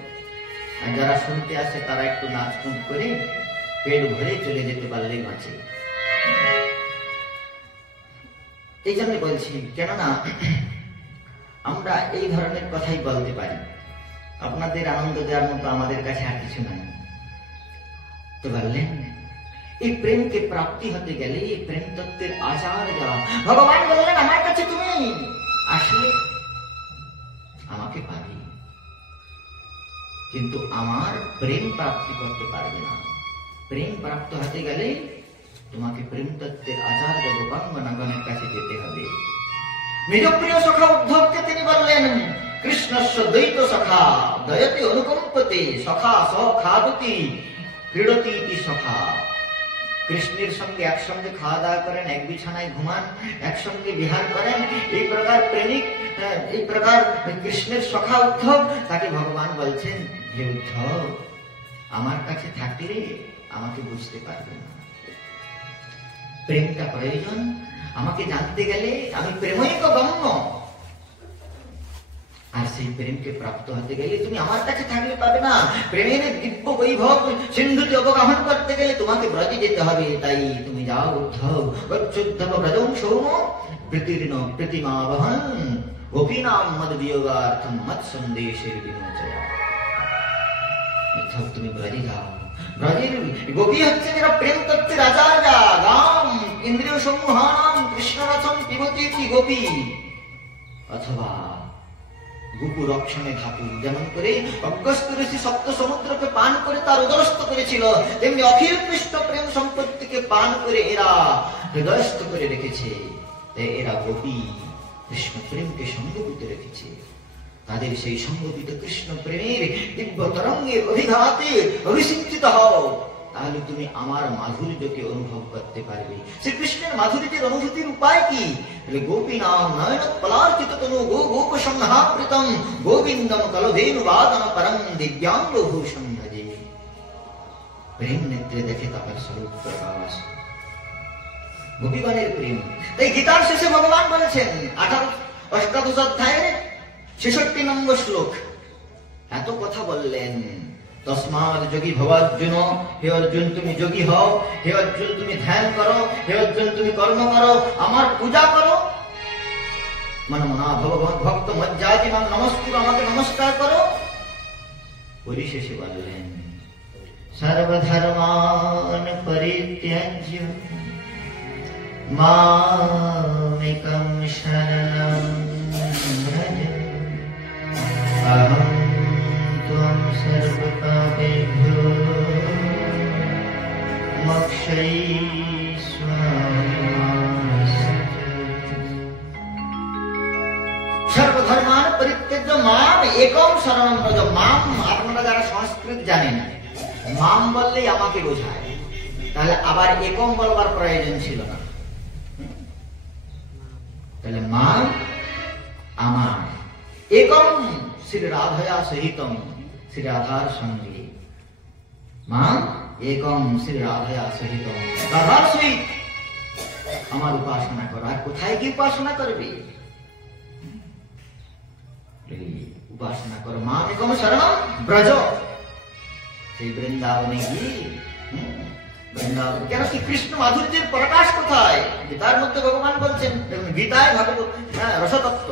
আর যারা শুনতে আসে তারা একটু নাচকুট করে পেট ভরে চলে যেতে পারলেই বাঁচে। এই জন্য বলছি, কেননা আমরা এই ধরনের কথাই বলতে পারি। আপনাদের আনন্দ দেওয়ার মতো আমাদের কাছে আর কিছু নাই। তো বললেন, এই প্রেমকে প্রাপ্তি হতে গেলে এই প্রেম তত্ত্বের আচার যাওয়া। ভগবান বললেন, আমার কাছে তুমি আসলে আমাকে পাবে, কিন্তু আমার প্রেম প্রাপ্তি করতে পারবে না। প্রেম প্রাপ্ত হতে গেলে তোমাকে প্রেম তত্ত্বের আচার্য গোপাঙ্গনাগণের কাছে যেতে হবে। নিজপ্রিয় সখা উদ্ধবকে তিনি বললেন, কৃষ্ণস্য দ্বৈত সখা দয়তে অনুকম্পতে সখা সখাদতি ক্রীড়তি ইতি সখা। কৃষ্ণের সঙ্গে একসঙ্গে খাওয়া দাওয়া করেন, এক বিছানায় ঘুমান, একসঙ্গে বিহার করেন, এই প্রকার প্রেমিক, এই প্রকার কৃষ্ণের সখা উদ্ধব, তাকে ভগবান বলছেন, হে উদ্ধব, আমার কাছে থাকলে আমাকে বুঝতে পারবে না। প্রেমটা প্রয়োজন। আমাকে জানতে গেলে আমি প্রেমৈক গম্য, আর সেই প্রেমকে প্রাপ্ত হতে গেলে তুমি আমার কাছে থাকলে পাবে না। প্রেমের দিব্য বৈভব সিন্ধুতে অবগাহন করতে গেলে তোমাকে ব্রজে যেতে হবে। তাই তুমি যাও উদ্ধব, উদ্ধব ব্রজং সৌম প্রীতির্ণ প্রতিমা বহন গোপীনাম মদ বিয়োগার্থম মৎ সন্দেশের বিমোচয়া। উদ্ধব, তুমি ব্রজে যাও। ব্রজের গোপী হচ্ছে যারা প্রেম তত্ত্বের আচার্য। রাম ইন্দ্রিয় সমূহানাম কৃষ্ণরসম পিবতি গোপী, অথবা গোপু রক্ষণে ধাতু। যেমন করে অগস্ত্য ঋষি সপ্ত সমুদ্রকে পান করে তার উদরস্থ করেছিল, তেমনি অখিল কৃষ্ণ প্রেম সম্পত্তিকে পান করে এরা হৃদয়স্থ করে রেখেছে। এরা গোপী কৃষ্ণ প্রেমকে সঙ্গীত রেখেছে। তাদের সেই সঙ্গীত কৃষ্ণ প্রেমের দিব্য তরঙ্গের অভিঘাতে অভিষিঞ্চিত হও, তাহলে তুমি আমার মাধুর্যকে অনুভব করতে পারবে। শ্রীকৃষ্ণের মাধুর্যের অনুভূতির উপায় কি? গোপী নাম নয়ন পলার্চিত তনু গো গোপ সংহাবৃতম গোবিন্দম কলভেনু বাদন পরম দিব্যাঙ্গ ভূষণ ভজে। প্রেম নেত্রে দেখে তার স্বরূপ প্রকাশ, গোপীগণের প্রেম। তাই গীতার শেষে ভগবান বলেছেন, 18 অধ্যায়ের 66 নম্বর শ্লোক, এত কথা বললেন। তসমাৎ যোগী ভবার্জুন, হে অর্জুন তুমি যোগী হও, হে অর্জুন তুমি ধ্যান করো, হে অর্জুন তুমি কর্ম করো, আমার পূজা করো। মনমনা ভক্ত মজ্জাতি মাম নমস্কুর, আমাকে নমস্কার করো। পরিশেষে বললেন, সর্বধর্মান পরিত্যাজ্য মামেকং শরণং ব্রজ, অহং ত্বং সর্বপাপেভ্যো সর্বধর্মান পরিত্যজ্য মাম একম শরণম ব্রজ। মাম আপনারা যারা সংস্কৃত জানেন, মাম বললেই আমাকে বোঝায়, তাহলে আবার একম বলবার প্রয়োজন ছিল না। তাহলে মাম আমার, একম শ্রী রাধয়া সহিতম, শ্রী রাধার সঙ্গে। মাম একম শ্রী রাধয়া সহিতম, রাধার সহিত আমার উপাসনা করো। আর কোথায় কি উপাসনা করবে? উপাসনা করো মাম একম শরণম ব্রজ, সেই বৃন্দাবনে গিয়ে। বৃন্দাবন কেন কি? কৃষ্ণ মাধুর্যের প্রকাশ কোথায়? গীতার মধ্যে ভগবান বলছেন, গীতায় ভাগবত রসতত্ত্ব,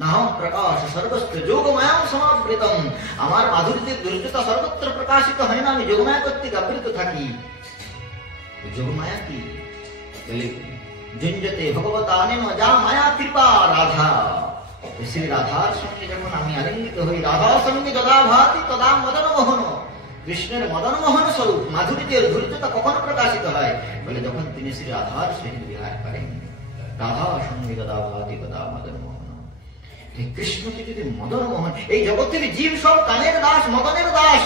নাহম প্রকাশ সর্বস্ত্র যোগমায়াম সমাবৃতম। আমার মাধুর্যের দুর্যতা সর্বত্র প্রকাশিত হয় না, আমি যোগমায়া কর্তৃক আবৃত থাকি। যোগমায়া কি? জঞ্জতে ভগবতানেন যা মায়া কৃপা রাধা। শ্রী রাধার সঙ্গে যখন আমি আলিঙ্গিত হই, রাধার সঙ্গে যদা ভাতি তদা মদন মোহন। কৃষ্ণের মদন মোহন স্বরূপ মাধুরীদের ধৈর্যতা কখন প্রকাশিত হয়? বলে যখন তিনি শ্রী রাধার সহিত বিহার করেন। রাধার সঙ্গে যদা ভাতি তদা মদন মোহন। কৃষ্ণকে যদি মদন মোহন, এই জগতের জীব সব কানের দাস, মদনের দাস,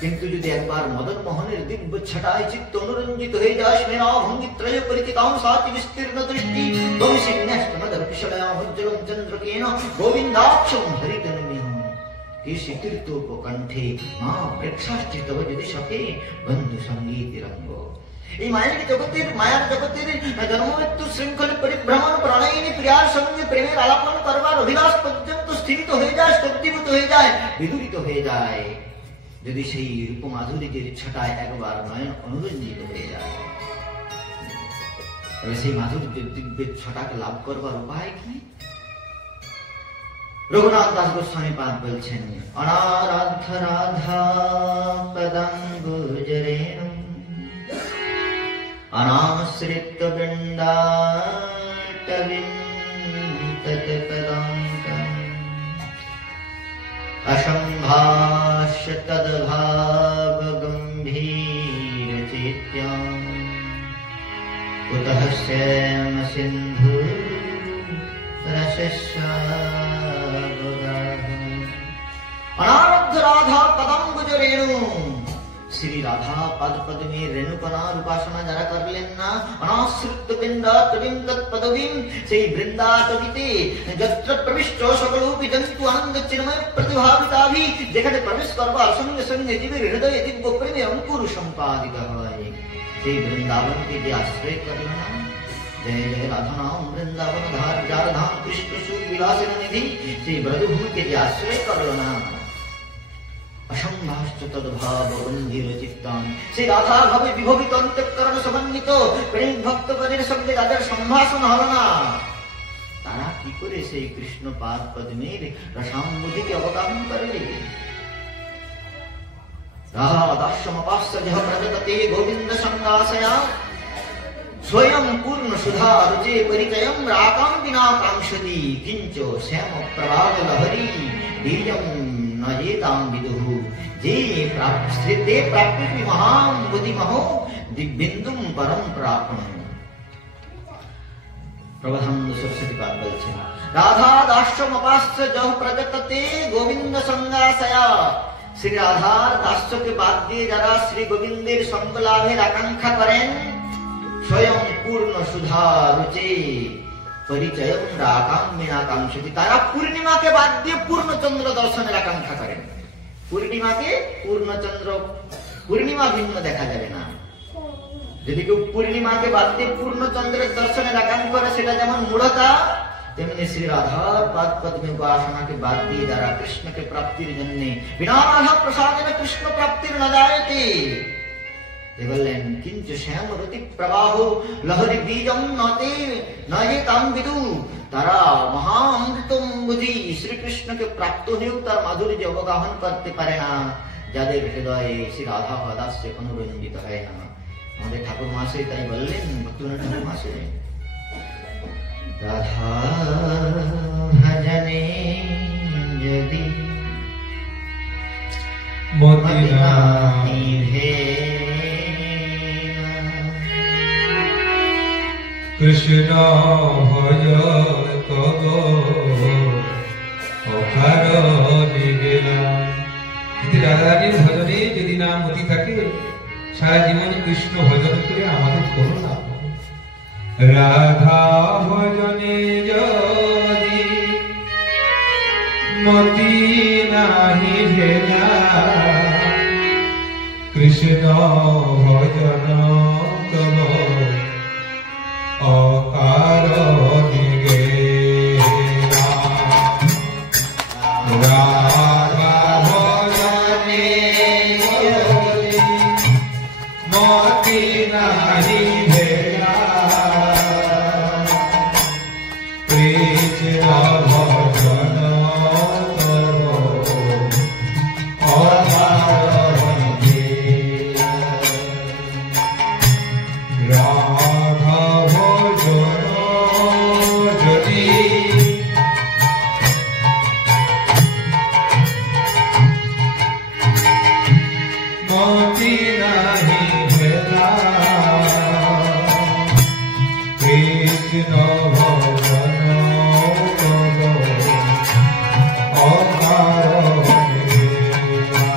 কিন্তু যদি একবার মদন মোহনের দিব্য ছটায় চিত্ত অনুরঞ্জিত হয়ে যায়, স্মেরা ভঙ্গি ত্রয় পরিচিতাং সাতি বিস্তীর্ণ দৃষ্টি ভবিষ্যন্যস্তমদর্পিষলয়াভজ্জলম চন্দ্রকেন গোবিন্দাক্ষম হরিতনমিহম কেশি তীর্থোপকণ্ঠে মা প্রেক্ষাশ্চি তব যদি সখে বন্ধু সঙ্গীত রঙ্গ। এই মায়ের জগতের, মায়ার জগতের জন্ম মৃত্যু শৃঙ্খলে পরিভ্রমণ প্রণয়িনী প্রিয়ার সঙ্গে প্রেমের আলাপন করবার অভিলাষ পর্যন্ত স্থিরিত হয়ে যায়, স্তব্ধীভূত হয়ে যায়, বিদূরিত হয়ে যায়। যদি সেই রূপ মাধুরীদের ছটায় একবার নয়ন অনুরঞ্জিত হয়ে যায়, তবে সেই মাধুরীদের দিব্যের ছটাকে লাভ করবার উপায় কি? রঘুনাথ দাস গোস্বামী পাদ বলছেন, অনারাধ্য রাধা পদাঙ্গুজরেণ অনাশ্রিত বৃন্দাটবীম তৎপদাঙ্কম অসম্ভাষ্য তদ্ভাব গম্ভীর চিত্যাম কুতঃ শ্যাম সিন্ধু রসস্যাবগাহঃ। অনারব্ধ রাধা পদাঙ্গুজ রেণু, শ্রী রাধা পদ পদ্মের রেণুকণার উপাসনা যারা করলেন না, অনাশ্রিত বৃন্দাটবীম তৎপদবীম, সেই বৃন্দাটবীতে যত্র প্রবিষ্ট সকলোপি জন্তু আনন্দ চিন্ময় প্রতিভাবিতাভি, যেখানে প্রবেশ করবার সঙ্গে সঙ্গে জীবের হৃদয়ে দিব্য প্রেমে অঙ্কুর সম্পাদিত হয়, সেই বৃন্দাবনকে যে আশ্রয় করল না। জয় জয় রাধা নাম বৃন্দাবন ধার, যার ধাম কৃষ্ণ সুর বিলাসের নিধি, সেই ব্রজভূমিকে যে আশ্রয় করল না। অসম্ভাষ্য তদ্ভাব গম্ভীর চিত্তান, সেই রাধা ভাবে বিভবিত অন্তঃকরণ সমন্বিত প্রেম ভক্তগণের সঙ্গে যাদের সম্ভাষণ হল না, তারা কি করে সেই কৃষ্ণ পাদ পদ্মের রসাম্বুধিকে অবগাহন করবে? রাধা দাস্যমপাস্য জহ প্রজততে গোবিন্দ সঙ্গাসয়া স্বয়ং পূর্ণ সুধা রুচে পরিচয়ম রাকাম বিনা কাঙ্ক্ষতি কিঞ্চ শ্যাম প্রভাব লহরী বীজম নজেতাম বিদুঃ। যে প্রাপ্তে প্রাপ্তি মহাম বুদ্ধিমহো দিব্যেন্দুম পরম প্রাপণ। প্রবধানন্দ সরস্বতী পাদ বলছেন, রাধা দাস্যমপাস্য জহ প্রজততে গোবিন্দ সঙ্গাসয়া। শ্রী রাধার দাস্যকে বাদ দিয়ে যারা শ্রী গোবিন্দের সঙ্গ লাভের আকাঙ্ক্ষা করেন, স্বয়ং পূর্ণ সুধা রুচে পরিচয়ম রাকাম বিনা কাঙ্ক্ষতি, তারা পূর্ণিমাকে বাদ দিয়ে পূর্ণচন্দ্র দর্শনের আকাঙ্ক্ষা করেন। পূর্ণিমাকে পূর্ণচন্দ্র, পূর্ণিমা ভিন্ন দেখা যাবে না। যদি কেউ পূর্ণিমাকে বাদ দিয়ে পূর্ণচন্দ্রের দর্শনের আকাঙ্ক্ষা করে, সেটা যেমন মূঢ়তা, তেমনি শ্রী রাধার পাদ পদ্মে উপাসনাকে বাদ দিয়ে যারা কৃষ্ণকে প্রাপ্তির জন্য বিনা রাধা প্রসাদেন কৃষ্ণ প্রাপ্তির না যায়তে, বললেন কিঞ্চ শ্যাম রতি প্রবাহ লহরি বীজম নতে নজেতাম বিদু, তারা মহামৃতম বুঝি শ্রীকৃষ্ণকে প্রাপ্ত হয়েও তার মাধুর্য অবগাহন করতে পারে না, যাদের হৃদয়ে শ্রী রাধা পদাস্য অনুরঞ্জিত হয় না। আমাদের ঠাকুর মাসে তাই বললেন, ভক্তিবিনোদ ঠাকুর মাসে, রাধা ভজনে যদি মতি নাহি ভে কৃষ্ণ ভজন তব অকারণে গেলাম। রাধারানীর ভজনে যদি নাম মতি থাকে, সারা জীবন কৃষ্ণ ভজন করে আমাদের কোনো লাভ হবে। রাধা ভজনে যদি মতি নাহি ভেলা, কৃষ্ণ ভজন তব অকারণে গেলা। রাধা ভজনে যদি মতি নাহি ভেলা, কৃষ্ণ ভজন তব অকারণে গেলা। রাধা ভজন যদি মতি নাহি ভেলা, কৃষ্ণ ভজন তব অকারণে গেলা।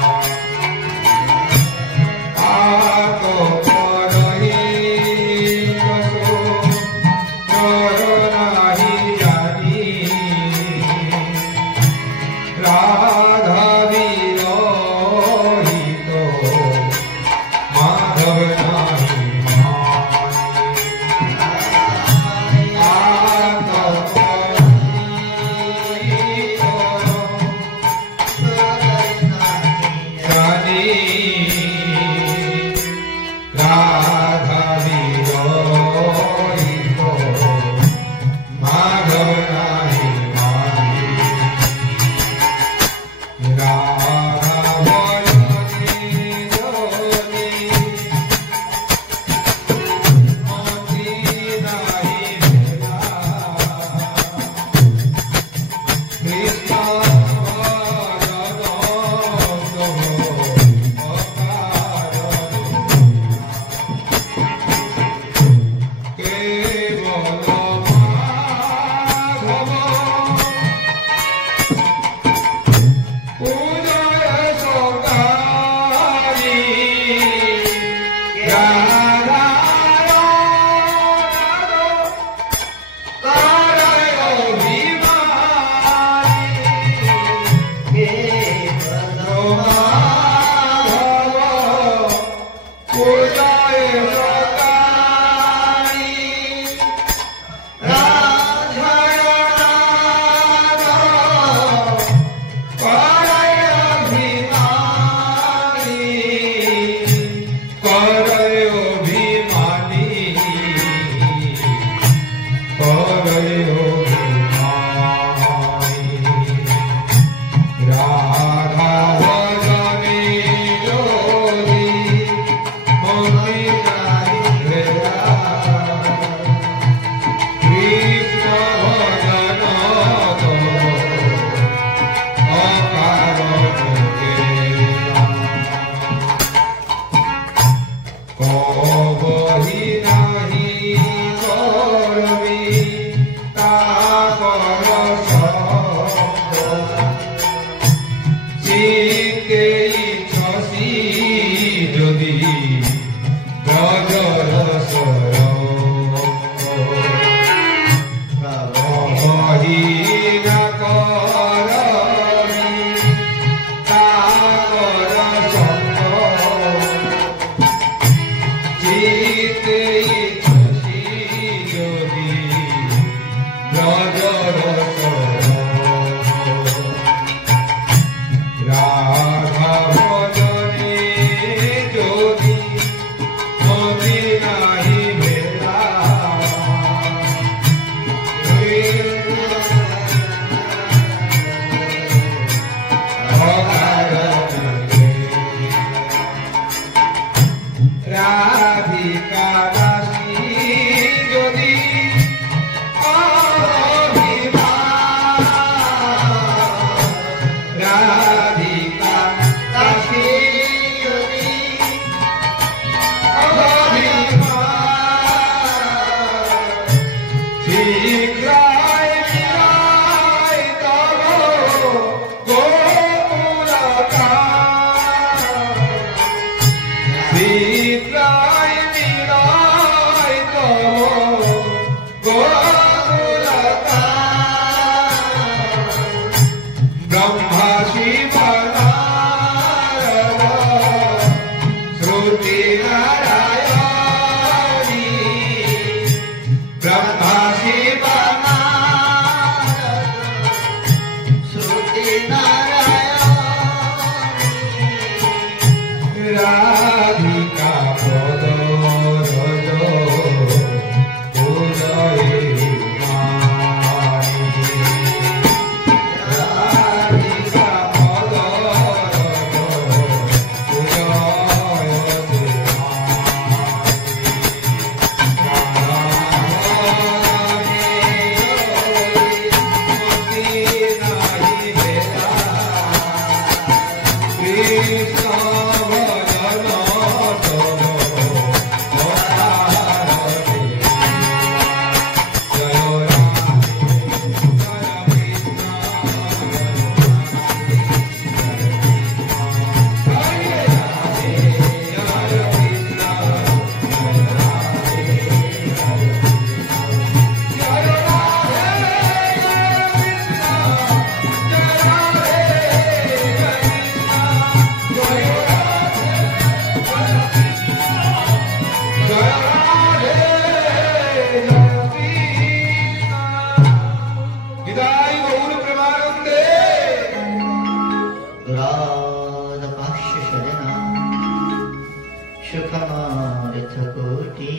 सुखमार्थकोटि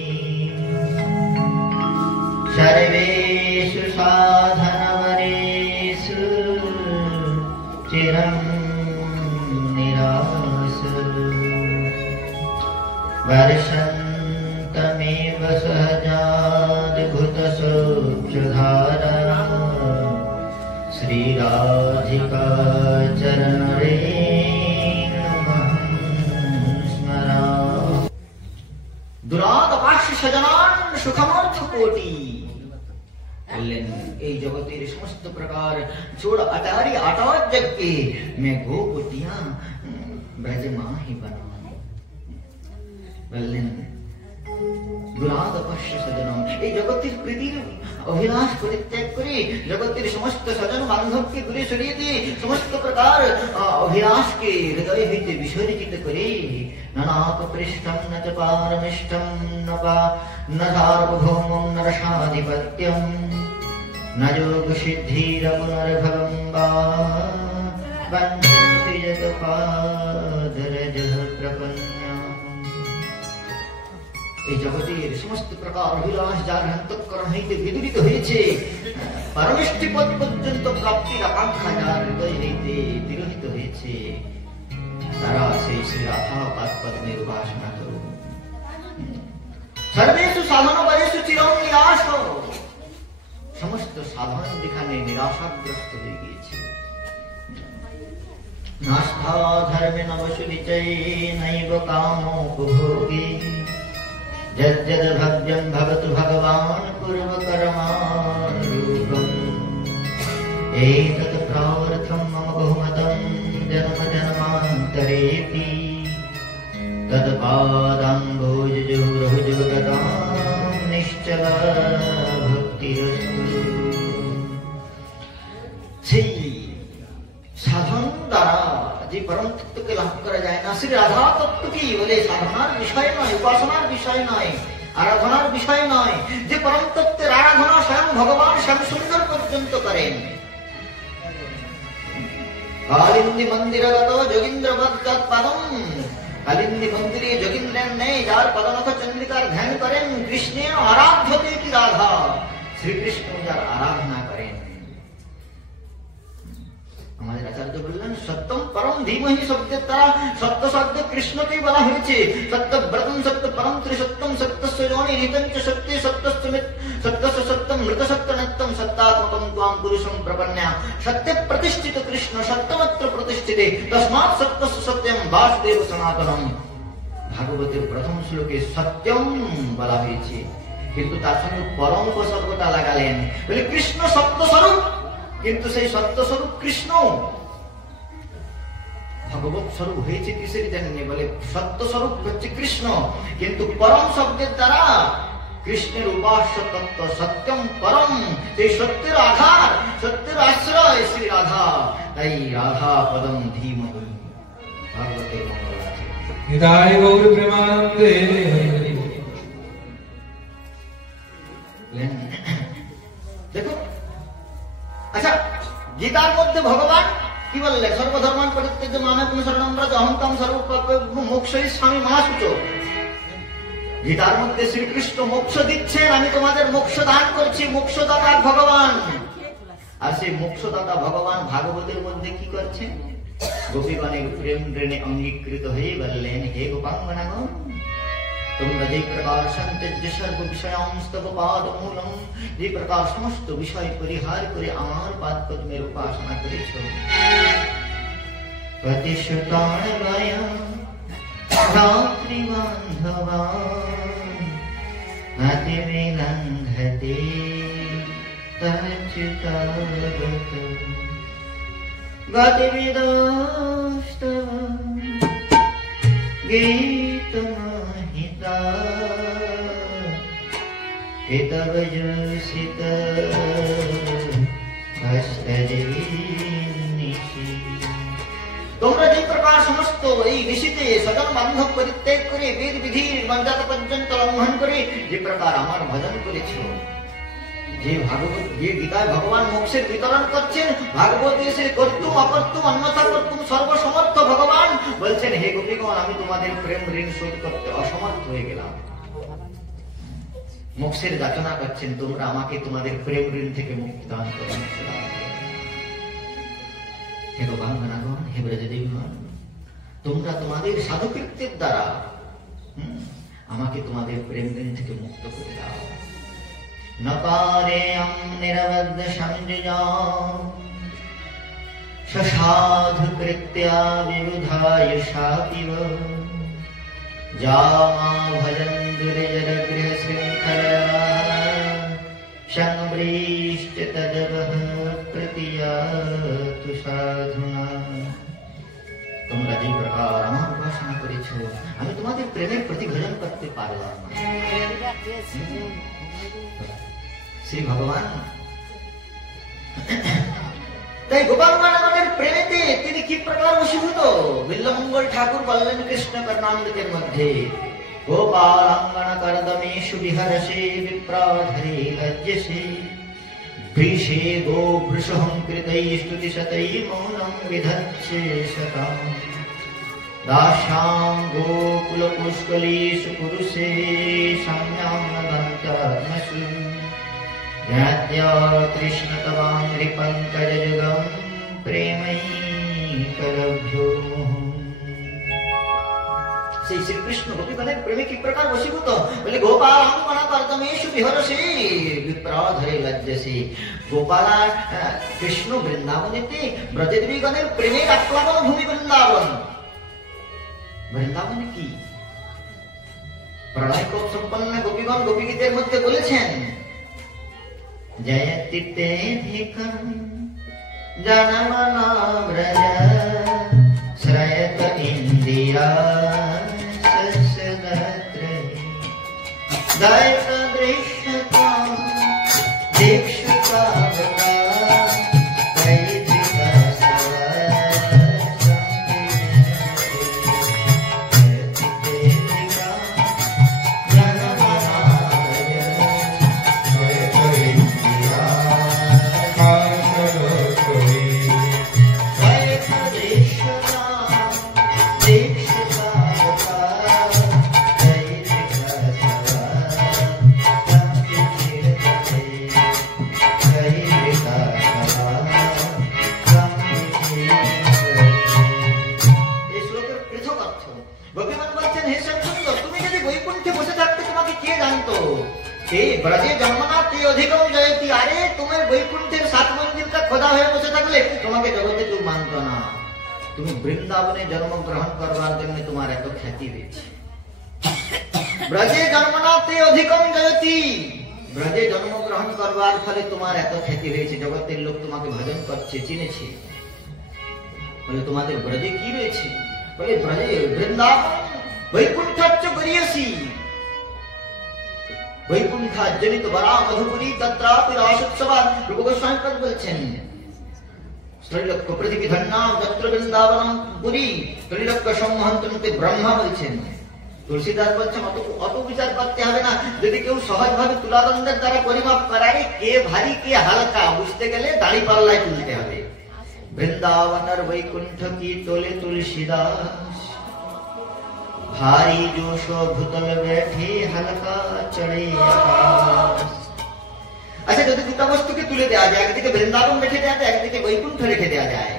सर्वेषु साधनवरेषु चिरं निरासः वर्षन्तमेव सहजाद्भुतसौख्यधारा श्रीराधिका चरणरेणुमहं स्मरामि। দুরাদপাস্য সজনান সুখমার্থ কোটি বললেন, এই জগতের সমস্ত প্রকার छोड़ अटारी आटार जग के मैं गोपतियां ब्रज माही बनाऊं। বললেন দুরাদপাস্য সজনম, এই জগতের প্রীতির অভিলাষ পরিত্যাগ করে জগতের সমস্ত স্বজন বান্ধবকে দূরে সরিয়ে দিয়ে সমস্ত প্রকার অভিলাষকে হৃদয় হইতে বিসর্জিত করে নানাপৃষ্ঠম ন চ পারমিষ্টম ন সার্বভৌমম ন রসাধিপত্যম ন যোগ সিদ্ধির পুনর্ভবম বা বন্ধন্তি যত পাদরজঃ প্রপন্নঃ। এই জগতের সমস্ত প্রকার অভিলাষ যার অন্তঃকরণ হইতে বিদূরিত হয়েছে, পরমেষ্ঠি পদ পর্যন্ত প্রাপ্তির আকাঙ্ক্ষা যার হৃদয় হইতে বিরহিত হয়েছে, তারা সেই শ্রী রাধা পাদপদ্মের উপাসনা করুন। সর্বেষু সাধন বলেষু চিরং নিরাশ, সমস্ত সাধন যেখানে নিরাশাগ্রস্ত হয়ে গিয়েছে। নাস্থা ধর্মে নবসুনিচয় নৈব কামোপভোগে যজ্জদ ভব্যম ভবতু ভগবান পূর্বকর্মানুরূপম एतत् प्रावर्थं मम बहुमतं जन्म जन्मान्तरेऽपि तत्पादाम्भोजयोर्हुजगतां निश्चला भक्तिरस्तु। সেই সাধন দ্বারা যে পরম তত্ত্বকে লাভ করা যায় না, শ্রী রাধা তত্ত্ব কি বলে সাধনার বিষয় নয়, উপাসনার বিষয় নয়, আরাধনার বিষয় নয়। যে পরম তত্ত্বের আরাধনা স্বয়ং ভগবান শ্যাম সুন্দর পর্যন্ত করেন। কালিন্দী মন্দিরগত যোগীন্দ্রবৎ পদম, কালিন্দী মন্দিরে যোগীন্দ্রের নেই যার পদনখ চন্দ্রিকার ধ্যান করেন। কৃষ্ণের আরাধ্য দেবী রাধা, শ্রীকৃষ্ণ যার আরাধনা করেন। আমাদের আচার্য বললেন সত্যম পরম ধীমহি শব্দের দ্বারা সত্য শব্দ কৃষ্ণকেই বলা হয়েছে। সত্যব্রতম সত্য পরম ত্রিসত্যম সত্যস্য যোনি নিতঞ্চ সত্যে সত্যস্য সত্যম মৃত সত্য নিত্যম সত্যাত্মকম ত্বাম পুরুষম প্রপন্যা। সত্যে প্রতিষ্ঠিত কৃষ্ণ সত্যমাত্র প্রতিষ্ঠিতে, তস্মাৎ সত্যস্য সত্যম বাসুদেব সনাতনম। ভাগবতের প্রথম শ্লোকে সত্যম বলা হয়েছে, কিন্তু তার সঙ্গে পরম উপসর্গটা লাগালেন। বলে কৃষ্ণ সত্য স্বরূপ, কিন্তু সেই সত্য স্বরূপ কৃষ্ণ ভগবত স্বরূপ হয়েছে কিসের জন্য? বলে সত্য স্বরূপ হচ্ছে কৃষ্ণ, কিন্তু পরম শব্দের দ্বারা কৃষ্ণের উপাস্য তত্ত্ব সত্যম পরম, সেই সত্যের আধার, সত্যের আশ্রয় শ্রী রাধা। তাই রাধা পদম ধীমহি। ভাগবতের মঙ্গল আছে। নিতাই গৌর প্রেমানন্দে। দেখো, আচ্ছা, গীতার মধ্যে ভগবান কি বললেন? সর্বধর্মান পরিত্যজ্য মামেকং শরণং ব্রজ অহং ত্বং সর্বপাপেভ্যো মোক্ষয়িষ্যামি মা শুচো। গীতার মধ্যে শ্রীকৃষ্ণ মোক্ষ দিচ্ছেন, আমি তোমাদের মোক্ষ দান করছি, মোক্ষদাতা ভগবান। আর সেই মোক্ষদাতা ভগবান ভাগবতের মধ্যে কি করছেন? গোপীগণের প্রেম ঋণে অঙ্গীকৃত হয়ে বললেন, হে গোপাঙ্গনাগণ, তোমরা যে প্রকার সন্ত্যজ্য সর্ব বিষয়াংস্তব পাদমূলম, যে প্রকার সমস্ত বিষয় পরিহার করে আমার পাদপদ্মের উপাসনা করেছ, প্রতিশ্রুতান বয়ম রাত্রিবান্ধবান অতিবিলঙ্ঘতে তচ্যুতাগত গতিবিদস্তব গীতমহিতা হিতবজুষিত হস্তজীনিষি। তোমরা যে প্রকার সমস্ত এই নিশীতে স্বজন বান্ধব পরিত্যাগ করে বেদ বিধির মর্যাদা পর্যন্ত লঙ্ঘন করে যে প্রকার আমার ভজন করেছ, যে গীতায় ভগবান মোক্ষের বিতরণ করছেন, ভাগবত এসে কর্তুম অকর্তুম অন্যথা কর্তুম সর্বসমর্থ ভগবান বলছেন, হে গোপীগণ, আমি তোমাদের প্রেম ঋণ শোধ করতে অসমর্থ হয়ে গেলাম। মোক্ষের যাচনা করছেন, তোমরা আমাকে তোমাদের প্রেম ঋণ থেকে মুক্তি দান করো। হে গোপাঙ্গনাগণ, হে ব্রজদেবীগণ, তোমরা তোমাদের সাধুকৃত্যের দ্বারা আমাকে তোমাদের প্রেম ঋণ থেকে মুক্ত করে দাও। न पारेयं निरवद्य संजया ससाधुकृत्या विबुधायुषातिव जामा भजन् दुर्जरगृहशृङ्खलया संवृष्ट तदवः प्रतियातु साधुना। তোমরা যে প্রকার আমার উপাসনা করেছ, আমি তোমাদের প্রেমের প্রতিভজন করতে পারলাম না। শ্রী ভগবান তাই গোপালগণের প্রেমেতে তিনি কি প্রকার বশীভূত, বিল্লমঙ্গল ঠাকুর বললেন কৃষ্ণ কর্ণামৃতের মধ্যে, গোপালাঙ্গন করদমেষু বিহরসে বিপ্রাধরে লজ্জসে বৃষে গো বৃষহংকৃতৈ স্তুতি সতৈ মৌনম বিধচ্ছে সতাম দাসাং গোকুল পুষ্কলেষু পুরুষে সম্যাং নদন্তাত্মসু জ্ঞাত্या কৃষ্ণ তবাঙ্ঘ্রি পঙ্কজ যুগম প্রেমৈকলভ্যো। সেই শ্রীকৃষ্ণ গোপীগণের প্রেমে কি প্রকার বশীভূত, বলে গোপালাঙ্গন করদমেষু বিহরসে বিপ্রাধরে লজ্জসে। গোপাল কৃষ্ণ বৃন্দাবনেতে ব্রজদেবীগণের প্রেমের আপ্লাবন ভূমি বৃন্দাবন। বৃন্দাবনে কি প্রণয় কোপ সম্পন্ন গোপীগণ গোপীগীতের মধ্যে বলেছেন, জয়তি তেধিকং জনমনা ব্রজ শ্রয়ত ইন্দিরা সসদত্রে দয়ত দৃশ্যতাম দীক্ষুতাবতা বৈদিকা ব্রজে জন্মনা তে অধিকম জয়তি। আরে তোমার বৈকুণ্ঠের 7 মন্দির কা খোদা হয়ে বসে থাকলে তোমাকে জগতে কেউ মানত না। তুমি বৃন্দাবনে জন্মগ্রহণ করবার জন্য তোমার এত খ্যাতি হয়েছে। ব্রজে জন্মনা তে অধিকম জয়তি, ব্রজে জন্মগ্রহণ করবার ফলে তোমার এত খ্যাতি হয়েছে, জগতের লোক তোমাকে ভজন করছে, চিনেছে। বলে তোমাদের ব্রজে কি রয়েছে, বলে ব্রজে বৃন্দাবন বৈকুণ্ঠচ্চ গরিয়সী বৈকুণ্ঠাজনিত বরা মধুপুরী তত্রাপি রাসোৎসবা। রূপ গোস্বামী পদ বলছেন, ত্রৈলোক্য পৃথিবী ধন্যাম যত্র বৃন্দাবনম পুরী ত্রৈলোক্য সম্মোহন্তনুতে ব্রহ্মা বলছেন। তুলসীদাস বলছেন, অত বিচার করতে হবে না, যদি কেউ সহজভাবে তুলাদণ্ডের দ্বারা পরিমাপ করায় কে ভারী কে হালকা বুঝতে গেলে দাড়ি পাল্লায় তুলতে হবে। বৃন্দাবনের বৈকুণ্ঠ কি তোলে তুলসীদাস, भारी जोशो भूतल बैठे हल्का चढ़े आकाश। अच्छा, যদি দুটো বস্তুকে তুলে দেওয়া যায়, একদিকে বৃন্দাবন রেখে দেওয়া যায়, একদিকে বৈকুণ্ঠ রেখে দেওয়া যায়,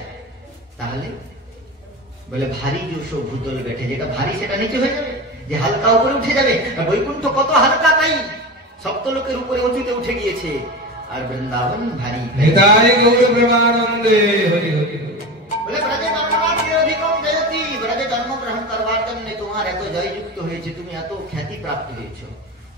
তাহলে বলে ভারী জোশো ভূতল বেঠে, যেটা ভারী সেটা নিচে হয়ে যাবে, যে হালকা উপরে উঠে যাবে। বৈকুণ্ঠ কত হালকা তাই সপ্তলোকের উপরে উঁচুতে উঠে গিয়েছে, আর বৃন্দাবন ভারী। নিতাই গৌর প্রেমানন্দে হরি হরি। বলে ব্রজে জন্মনাথে অধিকম জয়তি, ব্রজে জন্মগ্রহণ করবার জন্য তোমার এত জয়যুক্ত হয়েছে, তুমি এত খ্যাতি প্রাপ্ত হয়েছ।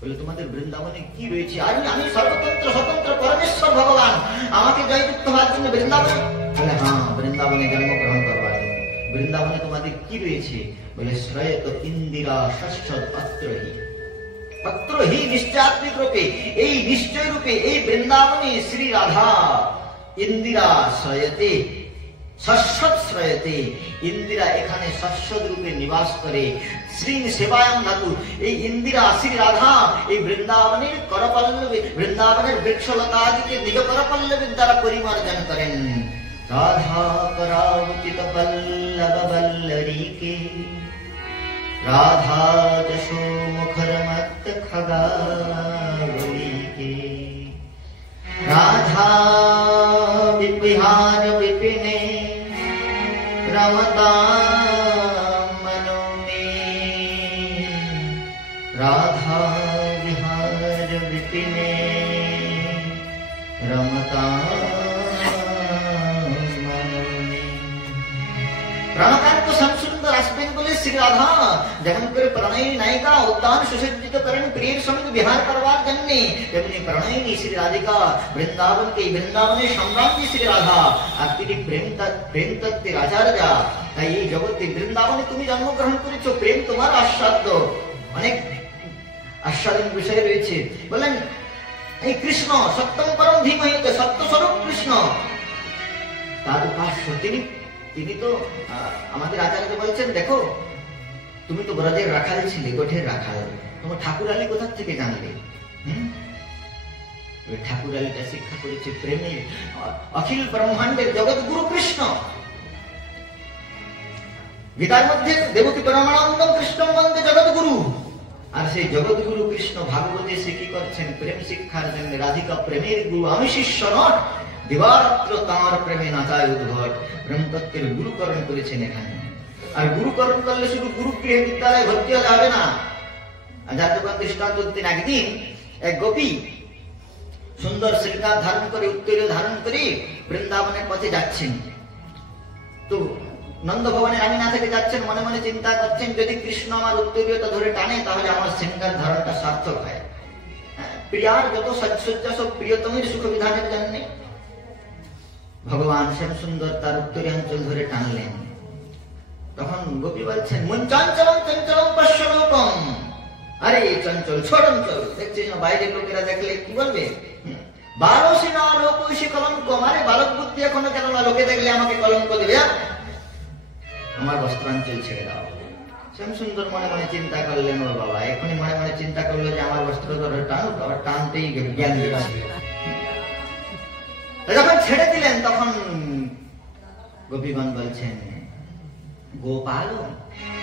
বলে তোমাদের বৃন্দাবনে কি রয়েছে? আমি সর্বতন্ত্র স্বতন্ত্র পরমেশ্বর ভগবান, আমাকে জয়যুক্ত হওয়ার জন্য বৃন্দাবনে। বলে হ্যাঁ, বৃন্দাবনে জন্মগ্রহণ করবার জন্য। বৃন্দাবনে তোমাদের কি রয়েছে? বলে শ্রয়ত ইন্দিরা শস্যদ পত্রহী। পত্রহী নিশ্চয়াত্মিক রূপে, এই নিশ্চয় রূপে এই বৃন্দাবনে শ্রী রাধা ইন্দিরা শ্রয়তে শশ্বশ্রয়তে, ইন্দিরা এখানে শশ্বদ রূপে নিবাস করে। শ্রী সেবায়াম ধাতু, এই ইন্দিরা শ্রী রাধা এই বৃন্দাবনের করপল্লবে, বৃন্দাবনের বৃক্ষলতাদিকে নিজ করপল্লবের দ্বারা পরিমার্জন করেন। রাধা পরাবচিত পল্লব বল্লরীকে, রাধা যশো মুখর মত্ত খগাবলীকে, রাধা বিহার বিপিনে রমতা মনো মে, রাধা বিহার বিপিনে রমতা মনো মে। প্রাণকান্ত শ্যামসুন্দর আসবেন বলে শ্রী রাধা যেমন করে প্রণয়ী নায়িকা উদ্যান সুসজ্জিত করেন প্রিয়ের সঙ্গে বিহার করবার জন্য, তেমনি প্রণয়িনী শ্রী রাধিকা বৃন্দাবনকে, বৃন্দাবনের সম্রাজ্ঞী শ্রী রাধা, আর তিনি প্রেম তত্ত্বের আচার্যা। তাই এই জগতে বৃন্দাবনে তুমি জন্মগ্রহণ করেছ, প্রেম তোমার আস্বাদ্য। অনেক আস্বাদন বিষয় রয়েছে। বললেন এই কৃষ্ণ সত্যম পরম ধীমহিতে, সত্যস্বরূপ কৃষ্ণ, তার উপাস্য তিনি তো আমাদের আচার্য বলছেন, দেখো তুমি তো ব্রজের রাখাল ছিলে, গোঠের রাখাল, তোমার ঠাকুরালী কোথা থেকে জানলে? ঠাকুরালীটা শিক্ষা করেছে প্রেমের অখিল ব্রহ্মাণ্ডের জগৎগুরু কৃষ্ণ। গীতার মধ্যে দেবকী পরমানন্দম কৃষ্ণ বন্দে জগৎগুরু, আর সেই জগৎগুরু কৃষ্ণ ভাগবতে সে কি করছেন? প্রেম শিক্ষার জন্য রাধিকা প্রেমের গুরু, আমি শিষ্য নট, দিবারাত্র তাঁর প্রেমে নাচায় উদ্ভট। ব্রহ্মতত্ত্বের গুরুকরণ করেছেন এখানে। আর গুরুকরণ করলে শুধু গুরুগৃহে বিদ্যালয়ে ভর্তি হলে হবে না। জাতকান দৃষ্টান্ত দিন, একদিন এক গোপী সুন্দর শৃঙ্গার ধারণ করে, উত্তরীয় ধারণ করে বৃন্দাবনের পথে যাচ্ছেন। তো নন্দ ভবনের রানীনা থেকে যাচ্ছেন, মনে মনে চিন্তা করছেন, যদি কৃষ্ণ আমার উত্তরীয়তা ধরে টানে তাহলে আমার শৃঙ্গার ধারণটা সার্থক হয়। প্রিয়ার যত সাজসজ্জা সব প্রিয়তমের সুখ বিধানের জন্য। ভগবান শ্যাম সুন্দর তার উত্তরীয়াঞ্চল ধরে টানলেন। তখন গোপী বলছেন, মন চঞ্চলম চঞ্চলম পশ্যরূপম, আরে চঞ্চল ছোটঞ্চল, দেখছিস না বাইরের লোকেরা দেখলে কি বলবে? বালসী না লোকৈষী কলঙ্ক, আরে বালক বুদ্ধি এখনো কেন না, লোকে দেখলে আমাকে কলঙ্ক দেবে, আমার বস্ত্রাঞ্চল ছেড়ে দাও। শ্যাম সুন্দর মনে মনে চিন্তা করলেন, ও বাবা, এখনই মনে মনে চিন্তা করলো যে আমার বস্ত্র ধরে টানুক, আবার টানতেই জ্ঞান দিচ্ছে। যখন ছেড়ে দিলেন তখন গোপীগণ বলছেন, গোপাল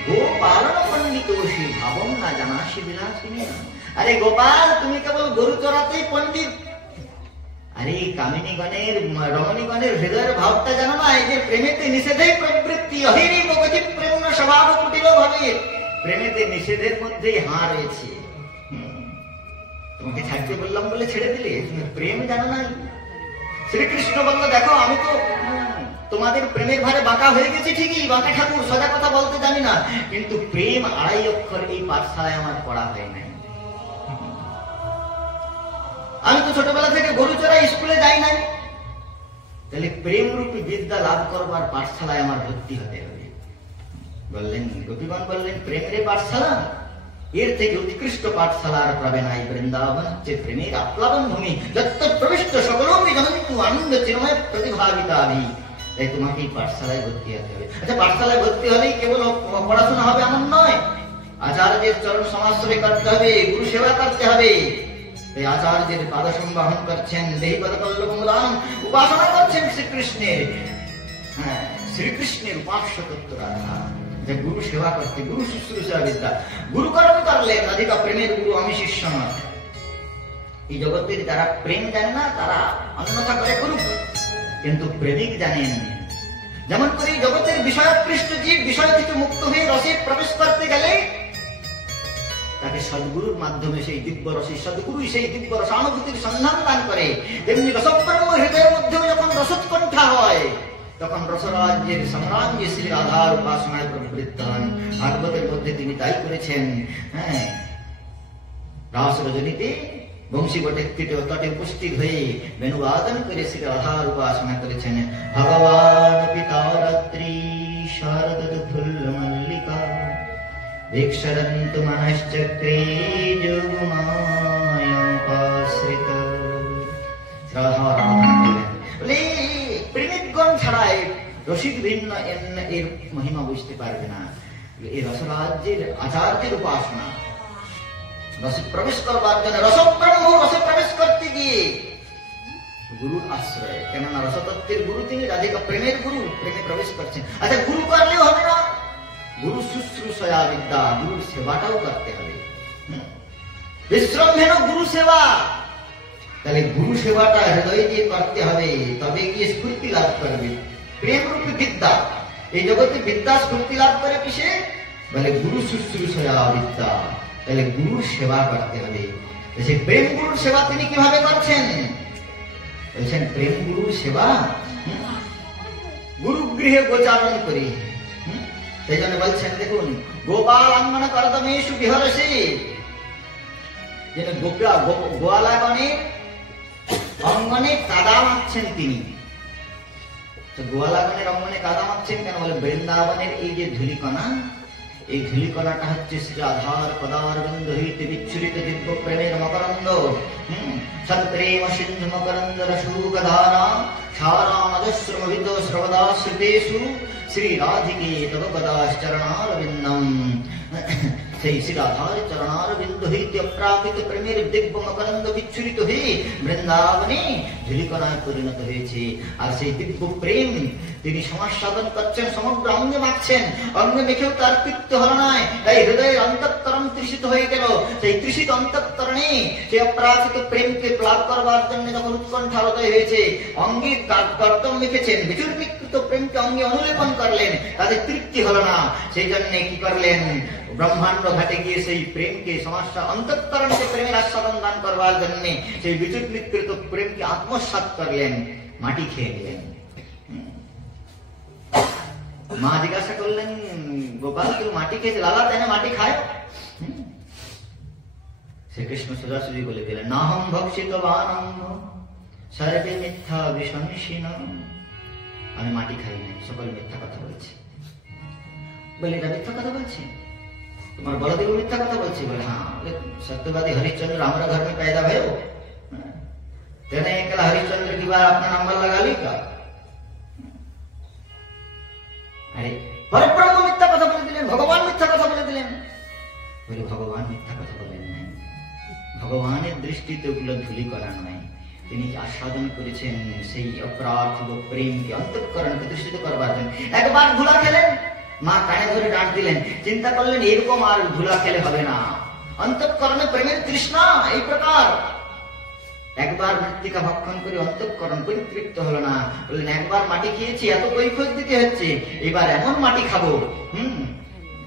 গোপালন পণ্ডিতোষী ভাবম না জানাসি বিলাসিনী। আরে গোপাল, তুমি কেবল গরু চড়াতেই পণ্ডিত। আরে কামিনীগণের রমণীগণের হৃদয়ের ভাবটা জানো না? এই যে প্রেমেতে নিষেধেই প্রবৃত্তি, অহিরি মগজি প্রেম স্বভাব কুটিল ভাবে, প্রেমেতে নিষেধের মধ্যেই হাঁ রয়েছে। তোমাকে ছাড়তে বললাম বলে ছেড়ে দিলে, তুমি প্রেম জানো না? শ্রীকৃষ্ণ বলল, দেখো আমি তো তোমাদের প্রেমের ভারে বাঁকা হয়ে গেছি ঠিকই, বাঁকা ঠাকুর, সোজা কথা বলতে জানি না, কিন্তু প্রেম 2.5 অক্ষর এই পাঠশালায় আমার পড়া হয় নাই। আমি তো ছোটবেলা থেকে গরু চড়াই, স্কুলে যাই নাই, তাহলে প্রেম রূপী বিদ্যা লাভ করবার পাঠশালায় আমার ভর্তি হতে হবে। বললেন গোপীগণ বললেন, প্রেমের পাঠশালা, এর থেকে উৎকৃষ্ট পাঠশালা আর পাবে নাই। বৃন্দাবন হচ্ছে প্রেমের আপ্লাবন ভূমি, যত প্রবিষ্ট সকলমি জনন্তু আনন্দ চিরময় প্রতিভাবিতাভি। তাই তোমাকে এই পাঠশালায় ভর্তি হতে হবে। আচ্ছা, পাঠশালায় ভর্তি হলেই কেবল পড়াশোনা হবে এমন নয়, আচার্যের চরণ সমাজসেবা করতে হবে, গুরু সেবা করতে হবে। এই আচার্যের পাদ সম্বাহন করছেন, দেহি পদ পল্লবমূলাম, উপাসনা করছেন শ্রীকৃষ্ণের। হ্যাঁ, শ্রীকৃষ্ণের উপাস্য তত্ত্ব রাধা, যে গুরু সেবা করতে, গুরু শুশ্রূষা বিদ্যা, গুরুকরণ করলেন। রাধিকা প্রেমের গুরু, আমি শিষ্য নয়। এই জগতের যারা প্রেম জানে না তারা অন্যথা করে করুক, কিন্তু প্রেমিক জানেন। যেমন করে এই জগতের বিষয়াকৃষ্ট জীব বিষয় থেকে মুক্ত হয়ে রসে প্রবেশ করতে গেলে তাকে সদ্গুরুর মাধ্যমে সেই দিব্য রসে, সদ্গুরুই সেই দিব্য রসানুভূতির সন্ধান দান করে। তেমনি রসব্রহ্ম হৃদয়ের মধ্যেও যখন রসোৎকণ্ঠা হয়, তখন রসরাজ্যের সম্রাজ্ঞী শ্রী রাধার উপাসনায় প্রবৃত্ত হন। ভাগবতের মধ্যে তিনি তাই করেছেন। হ্যাঁ, রাস রজনীতে বংশী বটের তটে উপস্থিত হয়ে বেণুবাদন করে শ্রী রাধার উপাসনা করেছেন। ভগবান পিতা রাত্রি শারদ ফুল্ল মল্লিকা দীক্ষরন্ত মনশ্চক্রে যোগমায়োপাশ্রিত। প্রেমিকগণ ছাড়াই রসিক ভিন্ন এর মহিমা বুঝতে পারবে না। এই রসরাজ্যের আচার্যের উপাসনা, রসে প্রবেশ করবার জন্য রসব্রহ্ম রসে প্রবেশ করতে গিয়ে গুরুর আশ্রয়, কেননা রসতত্ত্বের গুরু তিনি, রাধিকা প্রেমের গুরু, প্রেমে প্রবেশ করছেন। আচ্ছা গুরু করলেও হবে না, গুরু শুশ্রূষয়া বিদ্যা, গুরুর সেবাটাও করতে হবে। বিশ্রম্ভেন গুরু সেবা, তাহলে গুরু সেবাটা হৃদয় দিয়ে করতে হবে, তবে গিয়ে স্ফূর্তি লাভ করবে। প্রেম রূপী বিদ্যা, এই জগতে বিদ্যা স্ফূর্তি লাভ করে কিসে? বলে গুরু শুশ্রূষয়া বিদ্যা, তাহলে গুরুর সেবা করতে হবে। সেই প্রেম গুরুর সেবা তিনি কিভাবে করছেন? বলছেন প্রেম গুরুর সেবা গুরু গৃহে গোচারণ করি। সেই জন্য বলছেন দেখুন, গোপাল অঙ্গন করদমেষু বিহরসি, যেন গোয়ালাগণের অঙ্গনে কাদা মাখছেন তিনি। গোয়ালাগণের অঙ্গনে কাদা মাখছেন কেন? বলে বৃন্দাবনের এই যে ধূলিকণা, এই ধূলিকণাটা হচ্ছে শ্রী আধার পদার বিন্দু হইতে বিচ্ছুরিত দিব্য প্রেমের মকরন্দ। সৎপ্রেম সিন্ধু মকরন্দ রসুগধারা সারানজস্রমভিত শ্রবদা শ্রুতেষু শ্রী রাধিকে তব পদাশ্চরণারবিন্দম। সেই শ্রী রাধার চরণার বিন্দু হইতে অপ্রাকৃত প্রেমের দিব্য মকরন্দ বিচ্ছুরিত হয়ে বৃন্দাবনে ধূলিকণায় পরিণত হয়েছে। আর সেই দিব্য প্রেম তিনি সমাজ সাধন করছেন, সমগ্র অঙ্গে মাখছেন। অঙ্গে মেখেও তার তৃপ্ত হল নয়, তাই হৃদয়ের অন্তঃকরণ তৃষিত হয়ে গেল। সেই তৃষিত অন্তঃকরণে সেই অপ্রাকৃত প্রেমকে প্লাব করবার জন্য যখন উৎকণ্ঠা হৃদয় হয়েছে, অঙ্গে কর্তম মেখেছেন, বিচূর্ণীকৃত প্রেমকে অঙ্গে অনুলেপন করলেন, তাদের তৃপ্তি হল না। সেই জন্য কি করলেন? ব্রহ্মাণ্ড ঘাটে গিয়ে সেই প্রেমকে সমস্যা অন্তঃকরণকে প্রেমের আস্বাদন দান করবার জন্য সেই বিচূর্ণীকৃত প্রেমকে আত্মসাৎ করলেন, মাটি খেয়ে নিলেন। মা জিজ্ঞাসা করলেন, গোপাল কেউ মাটি খেয়েছে? লালা তেনে মাটি খায়? শ্রীকৃষ্ণ সোজাসুজি বলে দিলেন, নাহম ভক্ষিত বানম্ভ সর্বে মিথ্যা বিশংসিন। আমি মাটি খাই নাই, সকল মিথ্যা কথা বলছি। বলে এটা মিথ্যা কথা বলছি? তোমার বলদেব মিথ্যা কথা বলছি? বলে हाँ। सत्यवादी हरिश्चंद्र हमारा घर में पैदा भयो, तेने एकला हरिश्चंद्र की बार अपना नंबर लगा ली का? अरे परब्रह्म मिथ्या कथा बोले दिलेन, भगवान मिथ्या कथा बोले दिलेन। बोले भगवान मिथ्या कथा बोलेन নাই, ভগবানের দৃষ্টিতে ওগুলো ধূলিকণা নয়। তিনি আস্বাদন করেছেন সেই অপ্রাকৃত প্রেমকে অন্তঃকরণকে দূষিত করবার জন্য। একবার ধুলা খেলেন, মা কানে ধরে ডাক দিলেন, চিন্তা করলেন এরকম আর ধুলা খেলে হবে না। অন্তঃকরণে প্রেমের তৃষ্ণা এই প্রকার। একবার মৃত্তিকা ভক্ষণ করে অন্তঃকরণ পরিতৃপ্ত হলো না, বললেন একবার মাটি খেয়েছি, এত কৈফিয়ত দিতে হচ্ছে, এবার এমন মাটি খাবো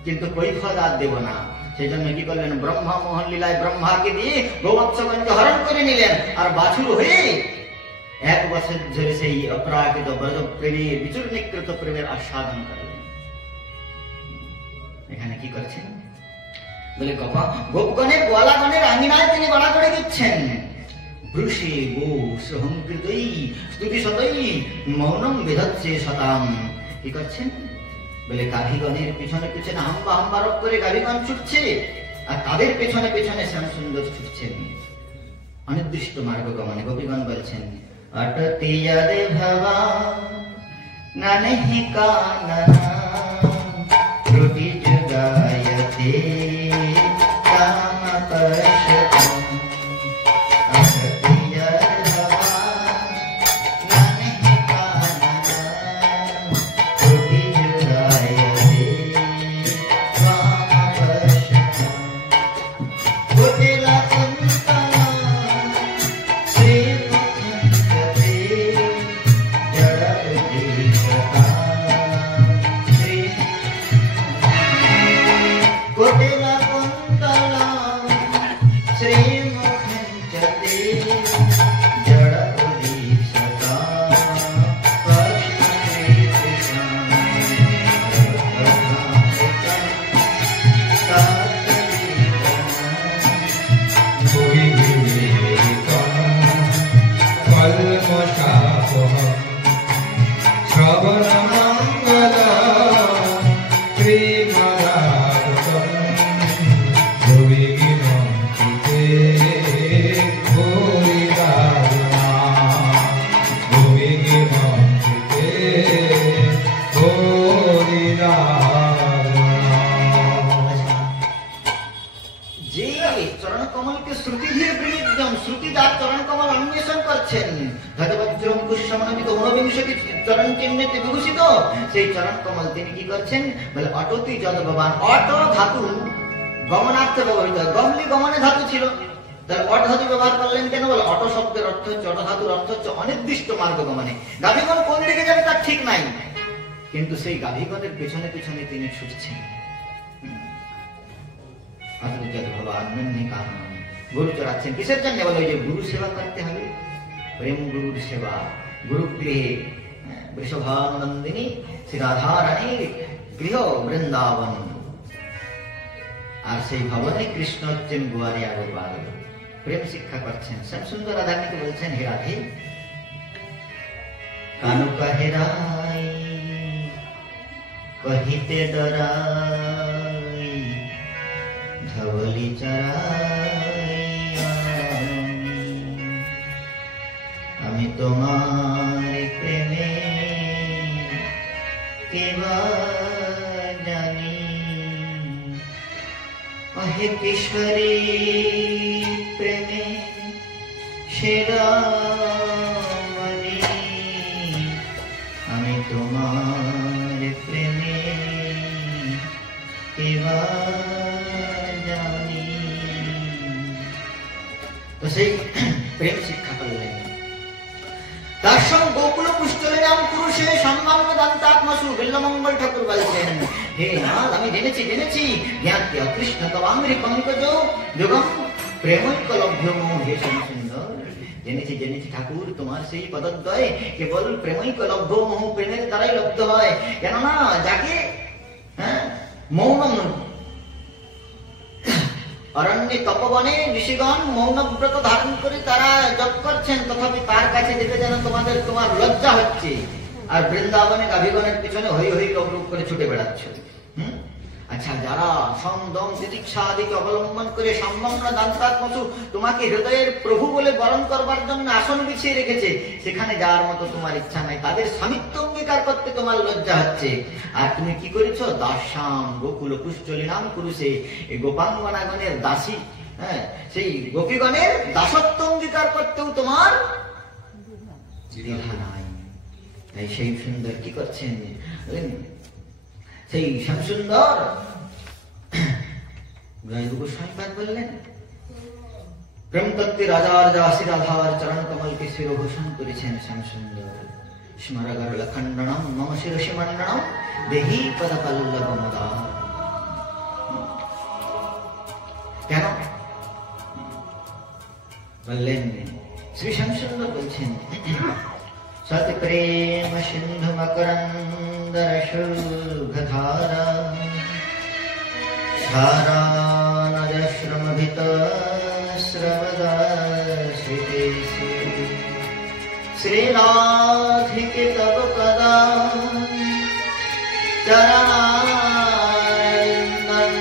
কিন্তু কৈফিয়ত আর দেব না। সেই জন্য কি করলেন? ব্রহ্মা মোহন লীলায় ব্রহ্মাকে দিয়ে গোবৎসগণকে হরণ করে নিলেন, আর বাছুর হয়ে 1 বছর ধরে সেই অপ্রাকৃত ব্রজ প্রেমের বিচূর্ণীকৃত প্রেমের আস্বাদন করলেন। এখানে কি করছেন? বলে গোপগণের গোয়ালাগণের আঙিনায় তিনি গড়া করে দিচ্ছেন। বৃষে গো সহংকৃতই স্তুতি শতই মৌনম বিধৎসে শতাম। কি করছেন? বলে গাভীগণের পিছনে পিছনে হাম্বা হাম্বারক করে গাভীগণ ছুটছে, আর তাদের পেছনে পেছনে শ্যাম সুন্দর ছুটছেন অনির্দিষ্ট মার্গ গমনে। গোপীগণ বলছেন, অটতি যদে ভবা না নেহি কাননা ত্রুটি যুগায়তে কাম পশ্যতম। কমলকে শ্রুতি দিয়ে প্রীতম, শ্রুতি তার চরণ কমল অন্বেষণ করছেন। ধ্বজবজ্রম কুশমনবিত ঊনবিংশতি চরণ চিহ্নেতে বিভূষিত সেই চরণ কমল তিনি কি করছেন বলে অটতি যদ ভবান। অট ধাতু গমনার্থে ব্যবহৃত, গমলি গমনে ধাতু ছিল, তাহলে অট ধাতু ব্যবহার করলেন কেন বলে অট শব্দের অর্থ হচ্ছে, অট ধাতুর অর্থ হচ্ছে অনির্দিষ্ট মার্গ গমনে। গাভীগণ কোন দিকে যাবে তার ঠিক নাই, কিন্তু সেই গাভীগণের পেছনে পেছনে তিনি ছুটছেন। গরু চড়াচ্ছেন কিসের জন্য বলে ওই যে গুরু সেবা করতে হবে, প্রেম গুরুর সেবা। গুরু গৃহে বৃষভানন্দিনী শ্রী রাধা রানীর গৃহ বৃন্দাবন, আর সেই ভবনে কৃষ্ণ হচ্ছেন গুয়ারে আবির্ভাব, প্রেম শিক্ষা করছেন। শ্যাম সুন্দর রাধাকে বলছেন হে রাধে কানুকা হেরাই কহিতে ডরাই ধবলি চরাই আমি তোমার প্রেমে কেবা জানি অহে কিশোরী প্রেমে সেরামণি আমি তোমার প্রেমে কেবা জানি। তো সেই প্রেম শিক্ষা করলেন। তার সঙ্গে গোকুল পুষ্টলে নাম পুরুষে সম্মান দান্তাত্মসু বিল্লমঙ্গল ঠাকুর বলছেন হে নাথ আমি জেনেছি জ্ঞাতি অকৃষ্ণ তবাঙ্গি পঙ্কজ যোগম প্রেমৈকলভ্য হে সুন্দর। জেনেছি ঠাকুর তোমার সেই পদদ্বয় কেবল প্রেমৈকলভ্য মোহ প্রেমের দ্বারাই লব্ধ হয়। কেননা যাকে মৌন অরণ্যে তপবনে ঋষিগণ মৌনব্রত ধারণ করে তারা জপ করছেন, তথাপি তার কাছে যেতে যেন তোমার লজ্জা হচ্ছে, আর বৃন্দাবনে গাভীগণের পিছনে হই হই রূপ করে ছুটে বেড়াচ্ছ। আচ্ছা, যারা সমদম তিতিক্ষা আদিকে অবলম্বন করে সম্যগ্ন দান্তাত্মসু তোমাকে হৃদয়ের প্রভু বলে বরণ করবার জন্য আসন বিছিয়ে রেখেছে, সেখানে যাওয়ার মতো তোমার ইচ্ছা নাই, তাদের স্বামিত্ব অঙ্গীকার করতে তোমার লজ্জা হচ্ছে। আর তুমি কি করেছো? দাস্যাম গোকুল পুষ্টলি নাম পুরুষে, এই গোপাঙ্গনাগণের দাসী, সেই গোপীগণের দাসত্ব অঙ্গীকার করতেও তোমার দ্বিধা নাই। তাই সেই সুন্দর কি করছেন, সেই শ্যামসুন্দর গোস্বামীপাদ বললেন প্রেমতত্ত্বে রাজার দাসী রাধার চরণ কমলকে শিরভূষণ করেছেন শ্যামসুন্দর। স্মরগর লখণ্ডনম মম শিরসি মণ্ডনম দেহি পদপল্লব মুদা। কেন বললেন? শ্রী শ্যামসুন্দর বলছেন সত প্রেম সিন্ধু মকরন্দরশুভধারা সারা নদশ্রমভিত শ্রমদাশ্রিতেষু শ্রীরাধিকে তব কদা চরণারবিন্দম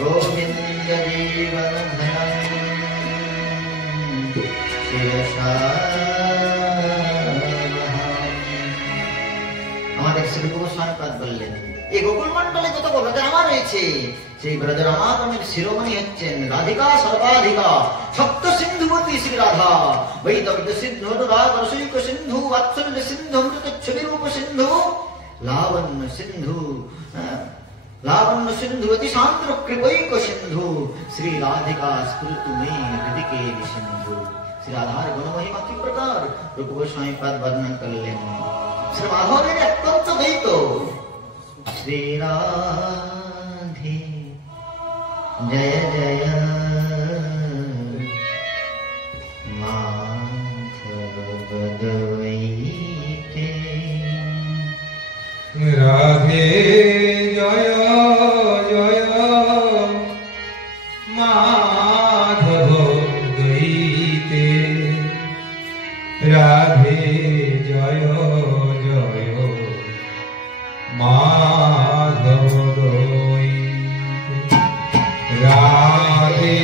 গোবিন্দ জীবন আমাদের শ্রী গোস্বামীপাদ বললেন এই গোকুল মন্ডলে যত ব্রজরামা রয়েছে, সেই ব্রজরামাগণের শিরোমণি হচ্ছেন রাধিকা সর্বাধিকা সপ্ত সিন্ধুবতী শ্রী রাধা। বৈদব্য সিন্ধু অনুরাগ রসিক সিন্ধু বাৎসল্য সিন্ধু অমৃত ছবিরূপ সিন্ধু লাবণ্য সিন্ধু লাবণ্য সিন্ধু অতি শান্তি কৃপৈক সিন্ধু শ্রী রাধিকা স্ফুরতু মে হৃদিকে সিন্ধু। শ্রী রাধার গুণমহিমা কি প্রকার রূপ গোস্বামীপাদ বর্ণন করলেন। শ্রী মাধবের অত্যন্ত দ্বৈত। শ্রী রাধে জয় জয় মাধব দ্বৈতে রাধে জয় জয় মাধব দ্বৈতে রাধে জয় জয় মাধব দ্বৈতে রাধে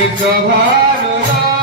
বৃষভানুরাধি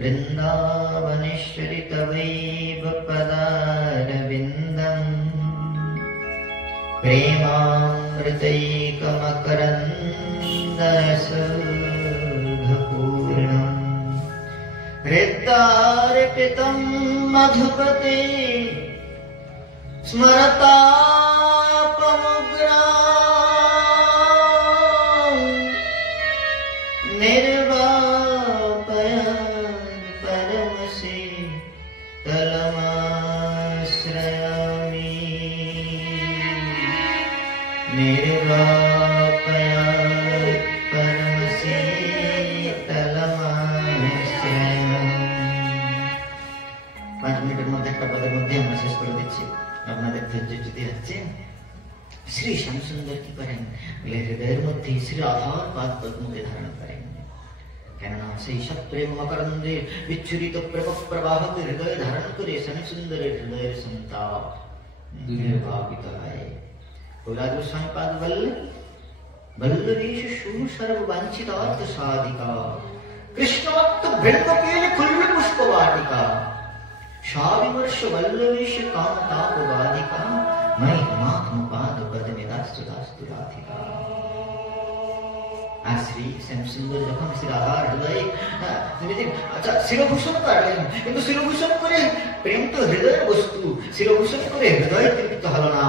वृंदावनेश्वरि तवैव पदारविन्दम् प्रेमामृतैकमकरन्दरसपूर्णम् हृद्यार्पितम् मधुपते स्मरतापमुग्रा श्री श्याम सुंदर की करें हृदय मध्य श्री आधार पाद पद्मते धारण करें केनना से सब प्रेम मकरंदे विच्छुरित प्रेम प्रवाह के हृदय धारण करे श्याम सुंदर हृदय संताप निर्वापित है बोलाद गोस्वामी पाद वल्लभेश शू सर्व वांछितार्थ साधिका कृष्ण भक्त वृंद के फुल्ल पुष्प वाटिका स्वाविमर्श वल्लवेश कामतापवादिका मयि मात्मपाद पद्मिदास्तु दास्तु राधिका। আর শ্রী শ্যামসুন্দর যখন শ্রী রাধার হৃদয়ে আচ্ছা শিরভূষণ করলেন, কিন্তু শিরভূষণ করে প্রেম তো হৃদয়ের বস্তু, শিরভূষণ করে হৃদয় তৃপ্ত হলো না,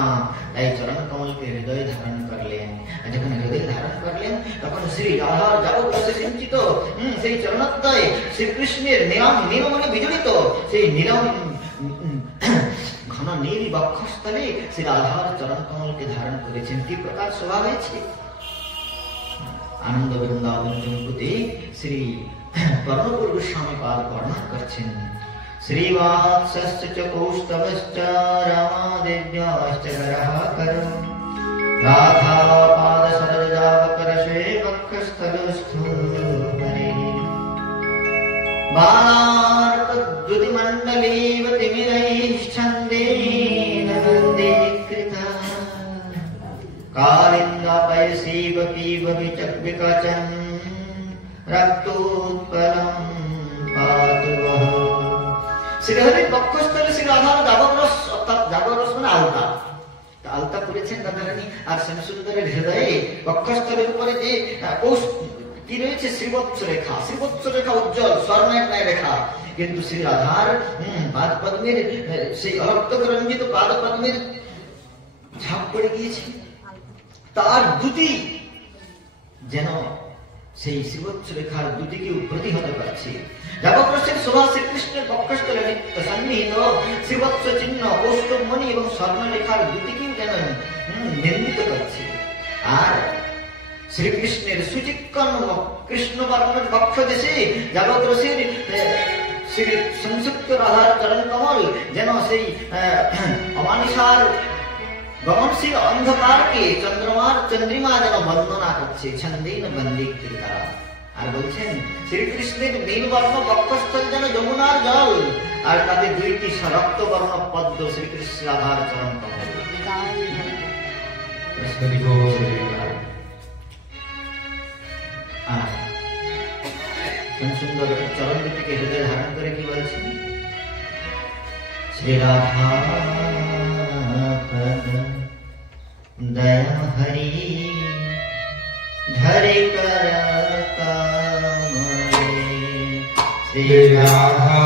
তাই চরণ কমলকে হৃদয়ে ধারণ করলেন। আর যখন হৃদয়ে ধারণ করলেন তখন শ্রী রাধার যাবগ্রসে সিঞ্চিত সেই চরণোদ্দয় শ্রীকৃষ্ণের নিরম নীলমণি বিজড়িত সেই নিরম ঘন নীল বক্ষস্থলে শ্রী রাধার চরণ কমলকে ধারণ করেছেন। কি প্রকার শোভা হয়েছে! आनंद वृंदावन चंपुते श्री कर्णपुर गोस्वामी पाद वर्णन करছেন। श्रीवात्सश्च च कौस्तभश्च रामादेव्याश्च गरहाकरं राधा पाद सरोजावकरशे वक्षस्थलस्थो हरे बालार्क द्युतिमण्डलीव तिमिरैश्छन्देन वन्दीकृता कालिन्दापयसीव पीव विचक्विकचं रक्तोत्पलं पातु वः। শ্রীহরির বক্ষস্থলে শ্রী রাধার যাবরস, অর্থাৎ যাবরস মানে আলতা, আলতা করেছেন রাধারানী। আর শ্যামসুন্দরের হৃদয়ে বক্ষস্থলের উপরে যে কি রয়েছে শ্রীবৎস রেখা, শ্রীবৎস রেখা উজ্জ্বল স্বর্ণের ন্যায় রেখা, কিন্তু শ্রী রাধার পাদ পদ্মের সেই রক্তরঞ্জিত পাদ পদ্মের ছাপ পড়ে গিয়েছে। তার দুটি যেন সেই শ্রীবৎস রেখার দুটিকেও প্রতিহত করছে। যাবগ্রসের শোভা শ্রীকৃষ্ণের বক্ষস্থলে নিত্য সন্নিহিত শ্রীবৎস চিহ্ন, কৌস্তভমণি এবং স্বর্ণরেখার দুটিকেও যেন নির্মিত করছে। আর শ্রীকৃষ্ণের সুচিক্কণ কৃষ্ণবর্ণের বক্ষ দেশে যাবগ্রসের শ্রী সংযুক্ত রাধার চরণ কমল যেন সেই অমানিসার গমনশীল অন্ধকারকে চন্দ্রিমা যেন বন্দনা করছে, ছন্দেন বন্দীকৃতা। আর বলছেন শ্রীকৃষ্ণের নীলবর্ণ বক্ষস্থল যেন যমুনার জল, আর তাতে দুইটি রক্তবর্ণ পদ্ম শ্রীকৃষ্ণ রাধার চরণ কমল। আর সুন্দর চরণ দুটিকে হৃদয়ে ধারণ করে কি বলছেন? শ্রী রাধা दया हरि धरे कर कमले श्री राधा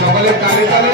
সকলে তালে তালে